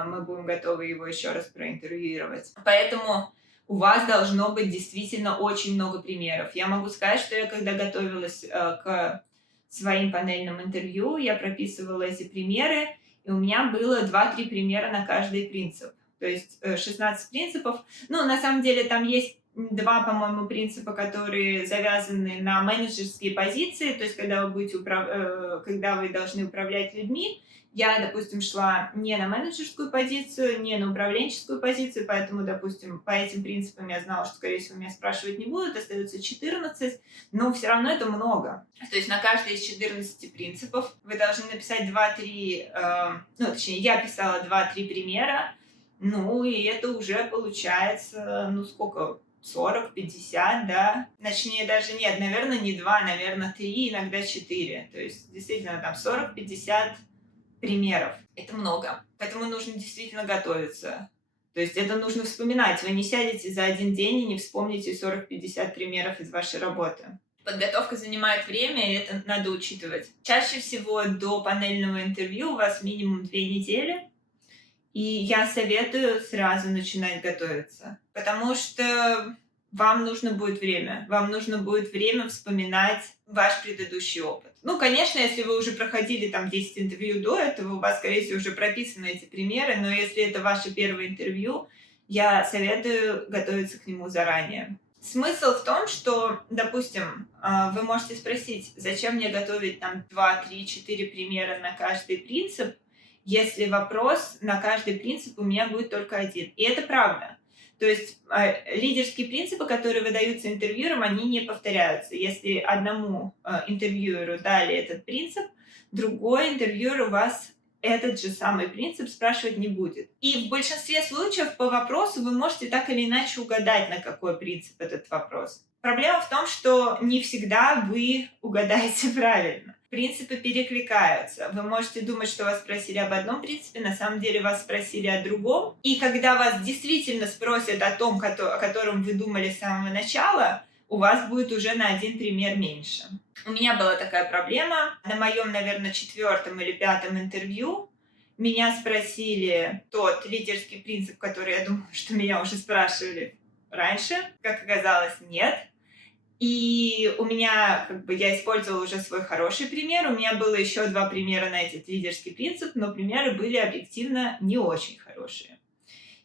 мы будем готовы его еще раз проинтервьюировать. Поэтому у вас должно быть действительно очень много примеров. Я могу сказать, что я когда готовилась к своим панельным интервью, я прописывала эти примеры, и у меня было 2-3 примера на каждый принцип. То есть 16 принципов. На самом деле там есть 2, по-моему, принципа, которые завязаны на менеджерские позиции, то есть когда вы должны управлять людьми. Я, допустим, шла не на менеджерскую позицию, не на управленческую позицию, поэтому, допустим, по этим принципам я знала, что, скорее всего, меня спрашивать не будут, остается 14, но все равно это много. То есть на каждый из 14 принципов вы должны написать 2-3, я писала 2-3 примера, и это уже получается, 40-50, да. Точнее, даже нет, наверное, не 2, наверное, 3, иногда 4. То есть, действительно, там 40-50 примеров. Это много. К этому нужно действительно готовиться. То есть это нужно вспоминать. Вы не сядете за один день и не вспомните 40-50 примеров из вашей работы. Подготовка занимает время, и это надо учитывать. Чаще всего до панельного интервью у вас минимум 2 недели. И я советую сразу начинать готовиться, потому что вам нужно будет время. Вам нужно будет время вспоминать ваш предыдущий опыт. Ну, конечно, если вы уже проходили там 10 интервью до этого, у вас, скорее всего, уже прописаны эти примеры, но если это ваше первое интервью, я советую готовиться к нему заранее. Смысл в том, что, допустим, вы можете спросить, зачем мне готовить там 2, 3, 4 примера на каждый принцип, если вопрос на каждый принцип у меня будет только один. И это правда. То есть лидерские принципы, которые выдаются интервьюерам, они не повторяются. Если одному интервьюеру дали этот принцип, другой интервьюер у вас этот же самый принцип спрашивать не будет. И в большинстве случаев по вопросу вы можете так или иначе угадать, на какой принцип этот вопрос. Проблема в том, что не всегда вы угадаете правильно. Принципы перекликаются. Вы можете думать, что вас спросили об одном принципе, на самом деле вас спросили о другом. И когда вас действительно спросят о том, о котором вы думали с самого начала, у вас будет уже на один пример меньше. У меня была такая проблема. На моем, наверное, 4-м или 5-м интервью меня спросили тот лидерский принцип, который я думала, что меня уже спрашивали раньше. Как оказалось, нет. И у меня, я использовала уже свой хороший пример. У меня было еще 2 примера на этот лидерский принцип, но примеры были объективно не очень хорошие.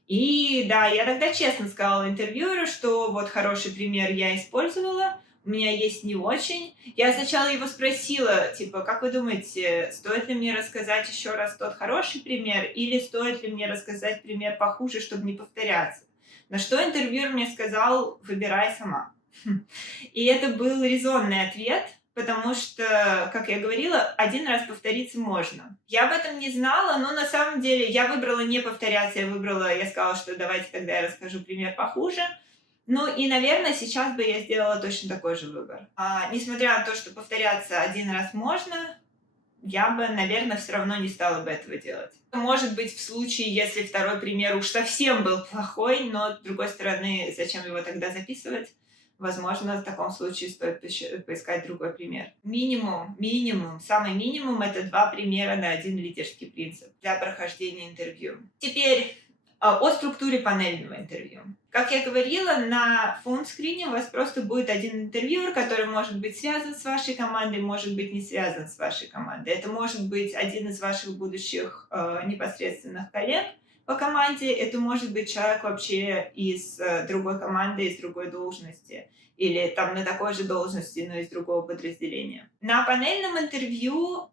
И да, я тогда честно сказала интервьюеру, что вот хороший пример я использовала, у меня есть не очень. Я сначала его спросила, типа, как вы думаете, стоит ли мне рассказать еще раз тот хороший пример, или стоит ли мне рассказать пример похуже, чтобы не повторяться? На что интервьюер мне сказал, выбирай сама. И это был резонный ответ, потому что, как я говорила, один раз повториться можно. Я об этом не знала, но на самом деле я выбрала не повторяться, я сказала, что давайте тогда я расскажу пример похуже. Ну и, наверное, сейчас бы я сделала точно такой же выбор. Несмотря на то, что повторяться один раз можно, я бы, наверное, все равно не стала бы этого делать. Может быть, в случае, если второй пример уж совсем был плохой, но, с другой стороны, зачем его тогда записывать? Возможно, в таком случае стоит поискать другой пример. Самый минимум — это 2 примера на один лидерский принцип для прохождения интервью. Теперь о структуре панельного интервью. Как я говорила, на фон-скрине у вас просто будет один интервьюер, который может быть связан с вашей командой, может быть не связан с вашей командой. Это может быть один из ваших будущих непосредственных коллег по команде, это может быть человек вообще из другой команды, из другой должности, или там на такой же должности, но из другого подразделения. На панельном интервью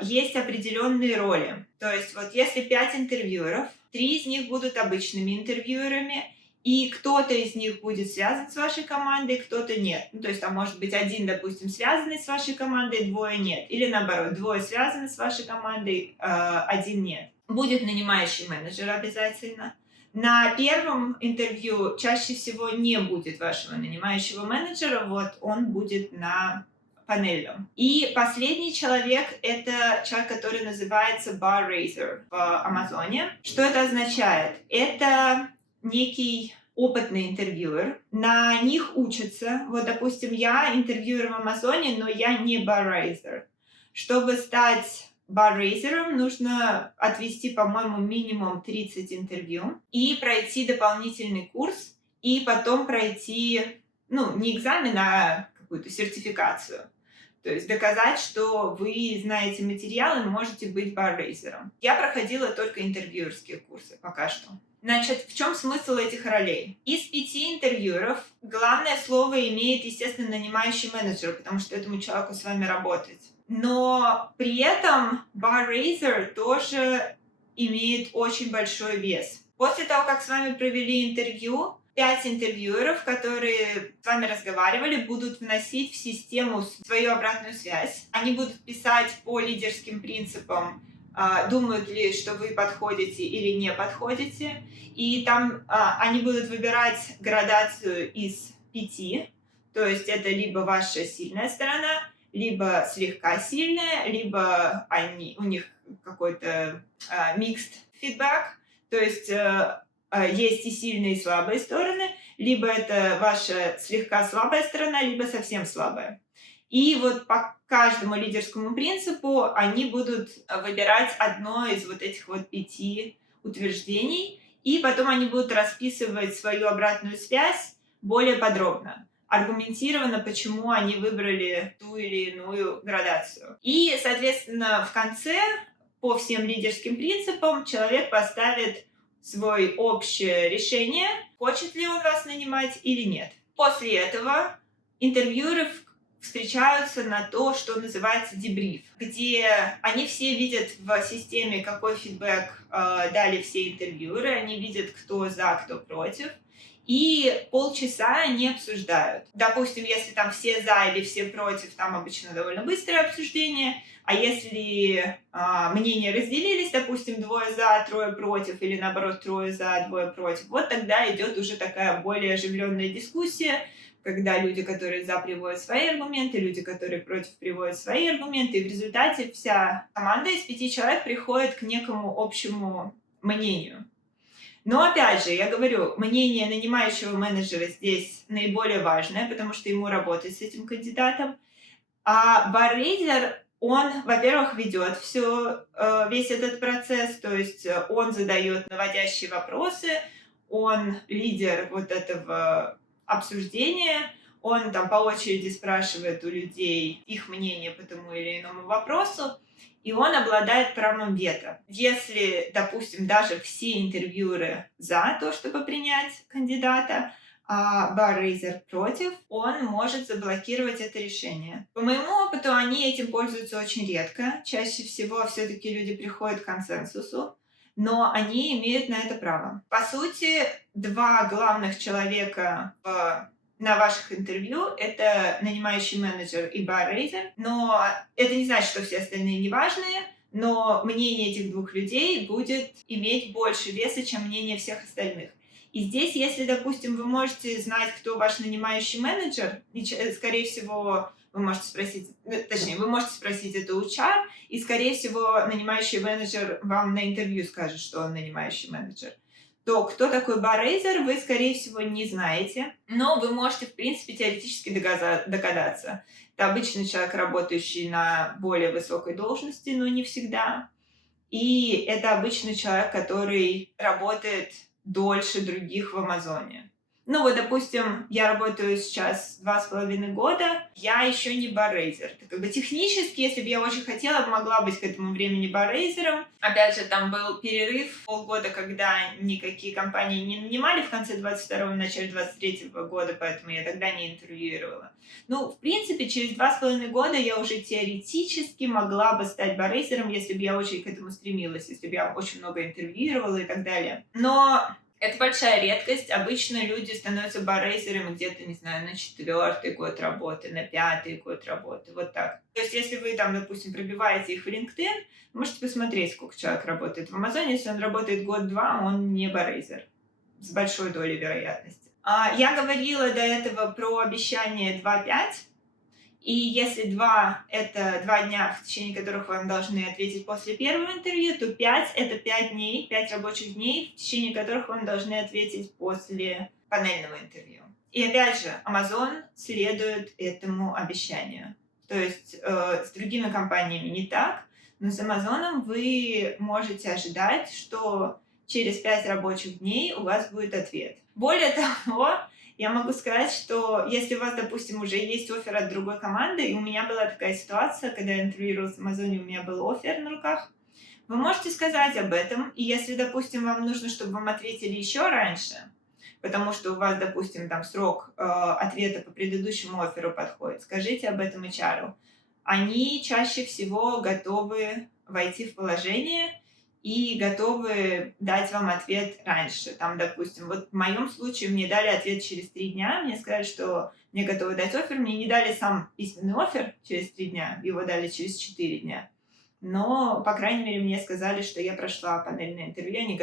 есть определенные роли. То есть вот если 5 интервьюеров, 3 из них будут обычными интервьюерами, и кто-то из них будет связан с вашей командой, кто-то нет. Ну, то есть там может быть один, допустим, связанный с вашей командой, 2 нет. Или наоборот, 2 связаны с вашей командой, 1 нет. Будет нанимающий менеджер обязательно. На первом интервью чаще всего не будет вашего нанимающего менеджера, вот он будет на панельном. И последний человек — это человек, который называется bar raiser в Амазоне. Что это означает? Это некий опытный интервьюер. На них учатся. Вот, допустим, я интервьюер в Амазоне, но я не bar raiser. Чтобы стать бар-рейзером, нужно отвести, по-моему, минимум 30 интервью и пройти дополнительный курс, и потом пройти, не экзамен, а какую-то сертификацию. То есть доказать, что вы знаете материал и можете быть бар-рейзером. Я проходила только интервьюерские курсы пока что. Значит, в чем смысл этих ролей? Из 5 интервьюеров главное слово имеет, естественно, нанимающий менеджер, потому что этому человеку с вами работать. Но при этом bar-raiser тоже имеет очень большой вес. После того, как с вами провели интервью, 5 интервьюеров, которые с вами разговаривали, будут вносить в систему свою обратную связь. Они будут писать по лидерским принципам думают ли, что вы подходите или не подходите. И там они будут выбирать градацию из 5. То есть это либо ваша сильная сторона, либо слегка сильная, либо у них какой-то mixed feedback. То есть есть и сильные, и слабые стороны, либо это ваша слегка слабая сторона, либо совсем слабая. И вот по каждому лидерскому принципу они будут выбирать одно из вот этих вот 5 утверждений, и потом они будут расписывать свою обратную связь более подробно, аргументированно, почему они выбрали ту или иную градацию. И, соответственно, в конце по всем лидерским принципам человек поставит свое общее решение, хочет ли он вас нанимать или нет. После этого интервьюеры встречаются на то, что называется дебриф, где они все видят в системе, какой фидбэк дали все интервьюеры, они видят, кто за, кто против, и полчаса они обсуждают. Допустим, если там все за или все против, там обычно довольно быстрое обсуждение, а если мнения разделились, допустим, 2 за, 3 против, или наоборот 3 за, 2 против, вот тогда идет уже такая более оживленная дискуссия, когда люди, которые за, приводят свои аргументы, люди, которые против, приводят свои аргументы, и в результате вся команда из 5 человек приходит к некому общему мнению. Но опять же, я говорю, мнение нанимающего менеджера здесь наиболее важное, потому что ему работать с этим кандидатом. А баррейзер, он, во-первых, ведет весь этот процесс, то есть он задает наводящие вопросы, он лидер вот этого обсуждения, он там по очереди спрашивает у людей их мнение по тому или иному вопросу, и он обладает правом вето. Если, допустим, даже все интервьюеры за то, чтобы принять кандидата, а баррейзер против, он может заблокировать это решение. По моему опыту, они этим пользуются очень редко. Чаще всего все-таки люди приходят к консенсусу, но они имеют на это право. По сути, 2 главных человека на ваших интервью — это нанимающий менеджер и баррейзер, но это не значит, что все остальные неважные, но мнение этих 2 людей будет иметь больше веса, чем мнение всех остальных. И здесь, если, допустим, вы можете знать, кто ваш нанимающий менеджер, и, скорее всего, вы можете спросить это у HR, и, скорее всего, нанимающий менеджер вам на интервью скажет, что он нанимающий менеджер, то кто такой баррейзер, вы, скорее всего, не знаете, но вы можете, в принципе, теоретически догадаться. Это обычный человек, работающий на более высокой должности, но не всегда. И это обычный человек, который работает дольше других в Амазоне. Ну вот, допустим, я работаю сейчас 2,5 года, я еще не баррейзер. Как бы технически, если бы я очень хотела, могла быть к этому времени баррейзером. Опять же, там был перерыв полгода, когда никакие компании не нанимали в конце 22-го, в начале 23-го года, поэтому я тогда не интервьюировала. Ну, в принципе, через 2,5 года я уже теоретически могла бы стать баррейзером, если бы я очень к этому стремилась, если бы я очень много интервьюировала и так далее. Но это большая редкость. Обычно люди становятся баррейзерами где-то, не знаю, на 4-й год работы, на 5-й год работы, вот так. То есть, если вы там, допустим, пробиваете их в LinkedIn, можете посмотреть, сколько человек работает в Амазоне. Если он работает год-два, он не баррейзер. С большой долей вероятности. Я говорила до этого про обещание 2-5. И если 2 — это 2 дня, в течение которых вам должны ответить после первого интервью, то 5 — это 5 дней, 5 рабочих дней, в течение которых вам должны ответить после панельного интервью. И опять же, Amazon следует этому обещанию. То есть с другими компаниями не так, но с Amazon вы можете ожидать, что через 5 рабочих дней у вас будет ответ. Более того, я могу сказать, что если у вас, допустим, уже есть оффер от другой команды, и у меня была такая ситуация, когда я интервьюировалась в Амазоне, у меня был оффер на руках, вы можете сказать об этом, и если, допустим, вам нужно, чтобы вам ответили еще раньше, потому что у вас, допустим, там срок ответа по предыдущему офферу подходит, скажите об этом HR. Они чаще всего готовы войти в положение и готовы дать вам ответ раньше. Там, допустим, вот в моем случае мне дали ответ через 3 дня, мне сказали, что мне готовы дать оффер, мне не дали сам письменный оффер через 3 дня, его дали через 4 дня. Но, по крайней мере, мне сказали, что я прошла панельное интервью, они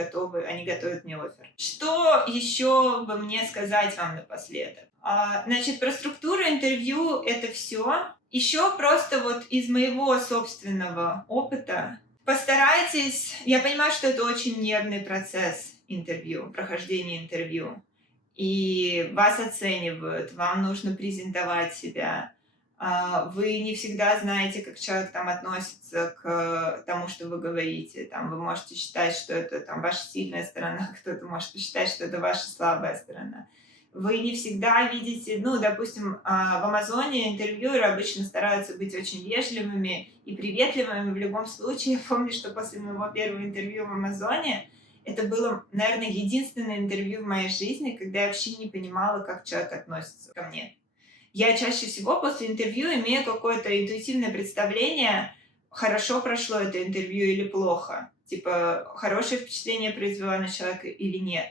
готовят мне оффер. Что еще бы мне сказать вам напоследок? Значит, про структуру интервью это все. Еще просто вот из моего собственного опыта постарайтесь, я понимаю, что это очень нервный процесс интервью, прохождение интервью, и вас оценивают, вам нужно презентовать себя. Вы не всегда знаете, как человек там относится к тому, что вы говорите. Там вы можете считать, что это там ваша сильная сторона, кто-то может посчитать, что это ваша слабая сторона. Вы не всегда видите, ну, допустим, в Амазоне интервьюеры обычно стараются быть очень вежливыми и приветливыми в любом случае. Я помню, что после моего первого интервью в Амазоне это было, наверное, единственное интервью в моей жизни, когда я вообще не понимала, как человек относится ко мне. Я чаще всего после интервью имею какое-то интуитивное представление, хорошо прошло это интервью или плохо. Типа, хорошее впечатление произвела на человека или нет.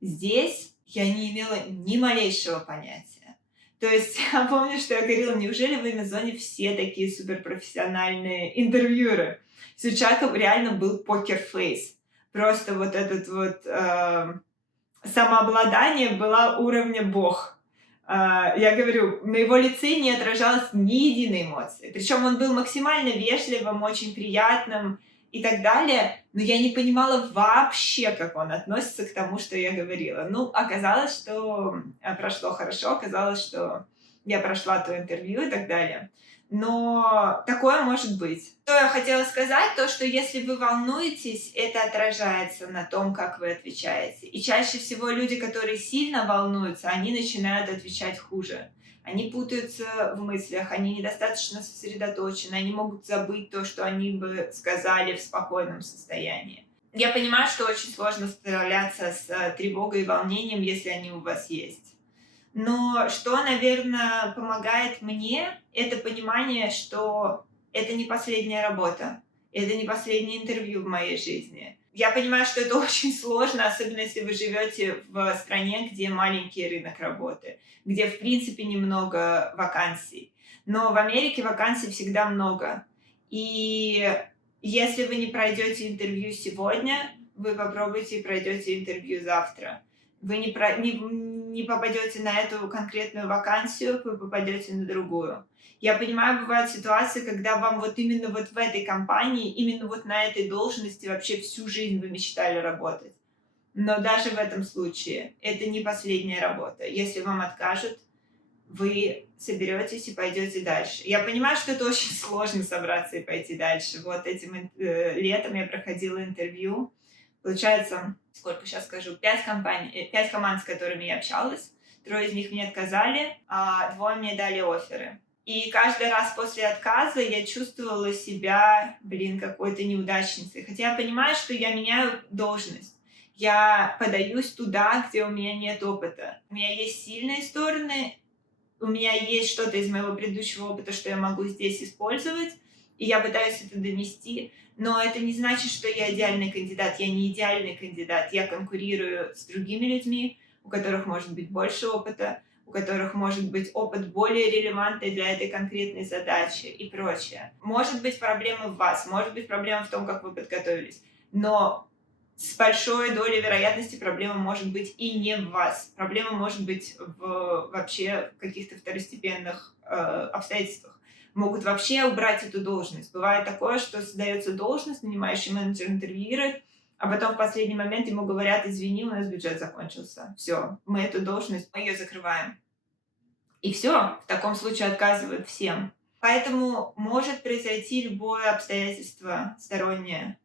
Здесь я не имела ни малейшего понятия. То есть я помню, что я говорила, неужели в Амазоне все такие суперпрофессиональные интервьюеры? То есть у человека реально был покер-фейс. Просто вот этот вот самообладание было уровня бог. Я говорю, на его лице не отражалось ни единой эмоции. Причем он был максимально вежливым, очень приятным и так далее, но я не понимала вообще, как он относится к тому, что я говорила. Ну, оказалось, что прошло хорошо, оказалось, что я прошла то интервью и так далее. Но такое может быть. Что я хотела сказать, то, что если вы волнуетесь, это отражается на том, как вы отвечаете. И чаще всего люди, которые сильно волнуются, они начинают отвечать хуже. Они путаются в мыслях, они недостаточно сосредоточены, они могут забыть то, что они бы сказали в спокойном состоянии. Я понимаю, что очень сложно справляться с тревогой и волнением, если они у вас есть. Но что, наверное, помогает мне, это понимание, что это не последняя работа, это не последнее интервью в моей жизни. Я понимаю, что это очень сложно, особенно если вы живете в стране, где маленький рынок работы, где, в принципе, немного вакансий. Но в Америке вакансий всегда много. И если вы не пройдете интервью сегодня, вы попробуйте и пройдете интервью завтра. Вы не попадете на эту конкретную вакансию, вы попадете на другую. Я понимаю, бывают ситуации, когда вам вот именно вот в этой компании, именно вот на этой должности вообще всю жизнь вы мечтали работать. Но даже в этом случае это не последняя работа. Если вам откажут, вы соберетесь и пойдете дальше. Я понимаю, что это очень сложно собраться и пойти дальше. Вот этим летом я проходила интервью. Получается, сколько сейчас скажу, 5 команд, с которыми я общалась. 3 из них мне отказали, а 2 мне дали офферы. И каждый раз после отказа я чувствовала себя, какой-то неудачницей. Хотя я понимаю, что я меняю должность. Я подаюсь туда, где у меня нет опыта. У меня есть сильные стороны, у меня есть что-то из моего предыдущего опыта, что я могу здесь использовать, и я пытаюсь это донести. Но это не значит, что я идеальный кандидат. Я не идеальный кандидат. Я конкурирую с другими людьми, у которых может быть больше опыта, у которых может быть опыт более релевантный для этой конкретной задачи и прочее. Может быть проблема в вас, может быть проблема в том, как вы подготовились. Но с большой долей вероятности проблема может быть и не в вас. Проблема может быть вообще в каких-то второстепенных обстоятельствах. Могут вообще убрать эту должность. Бывает такое, что создается должность, нанимающий менеджер интервьюирует, а потом в последний момент ему говорят: извини, у нас бюджет закончился. Все, мы эту должность, мы ее закрываем. И все, в таком случае отказывают всем. Поэтому может произойти любое обстоятельство стороннее.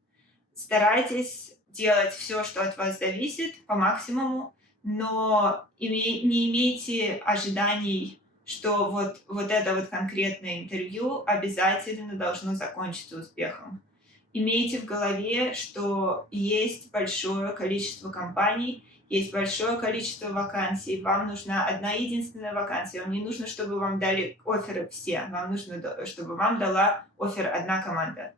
Старайтесь делать все, что от вас зависит, по максимуму, но не имейте ожиданий, что вот это вот конкретное интервью обязательно должно закончиться успехом. Имейте в голове, что есть большое количество компаний, есть большое количество вакансий. Вам нужна одна единственная вакансия. Вам не нужно, чтобы вам дали офферы все. Вам нужно, чтобы вам дала оффер одна команда.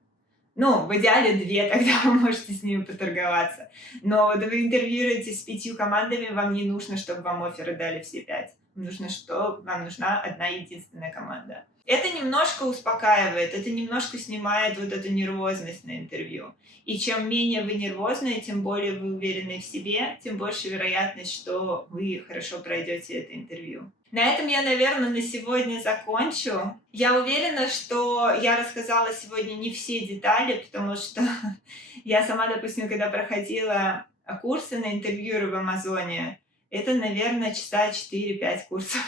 Ну, в идеале 2, тогда вы можете с ними поторговаться. Но вот вы интервьюируете с 5 командами, вам не нужно, чтобы вам офферы дали все 5. Вам нужна одна единственная команда. Это немножко успокаивает, это немножко снимает вот эту нервозность на интервью. И чем менее вы нервозны, тем более вы уверены в себе, тем больше вероятность, что вы хорошо пройдете это интервью. На этом я, наверное, на сегодня закончу. Я уверена, что я рассказала сегодня не все детали, потому что я сама, допустим, когда проходила курсы на интервьюеры в Амазоне, это, наверное, часа 4-5 курсов.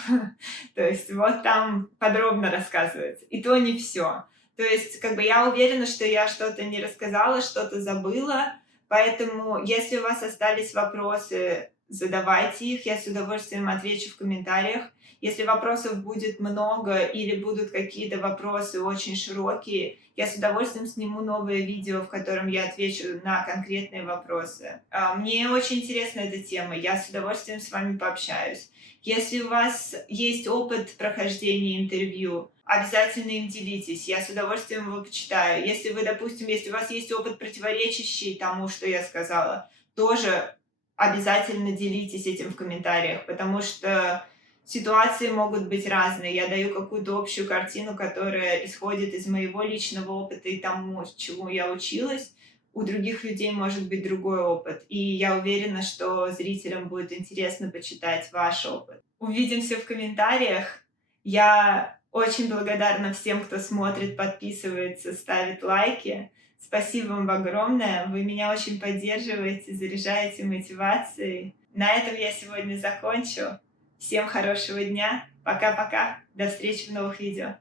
То есть вот там подробно рассказывается. И то не все. То есть как бы я уверена, что я что-то не рассказала, что-то забыла. Поэтому, если у вас остались вопросы, задавайте их. Я с удовольствием отвечу в комментариях. Если вопросов будет много или будут какие-то вопросы очень широкие, я с удовольствием сниму новое видео, в котором я отвечу на конкретные вопросы. Мне очень интересна эта тема, я с удовольствием с вами пообщаюсь. Если у вас есть опыт прохождения интервью, обязательно им делитесь, я с удовольствием его почитаю. Если вы, допустим, если у вас есть опыт, противоречащий тому, что я сказала, тоже обязательно делитесь этим в комментариях, потому что ситуации могут быть разные. Я даю какую-то общую картину, которая исходит из моего личного опыта и тому, чему я училась. У других людей может быть другой опыт. И я уверена, что зрителям будет интересно почитать ваш опыт. Увидимся в комментариях. Я очень благодарна всем, кто смотрит, подписывается, ставит лайки. Спасибо вам огромное. Вы меня очень поддерживаете, заряжаете мотивацией. На этом я сегодня закончу. Всем хорошего дня. Пока-пока. До встречи в новых видео.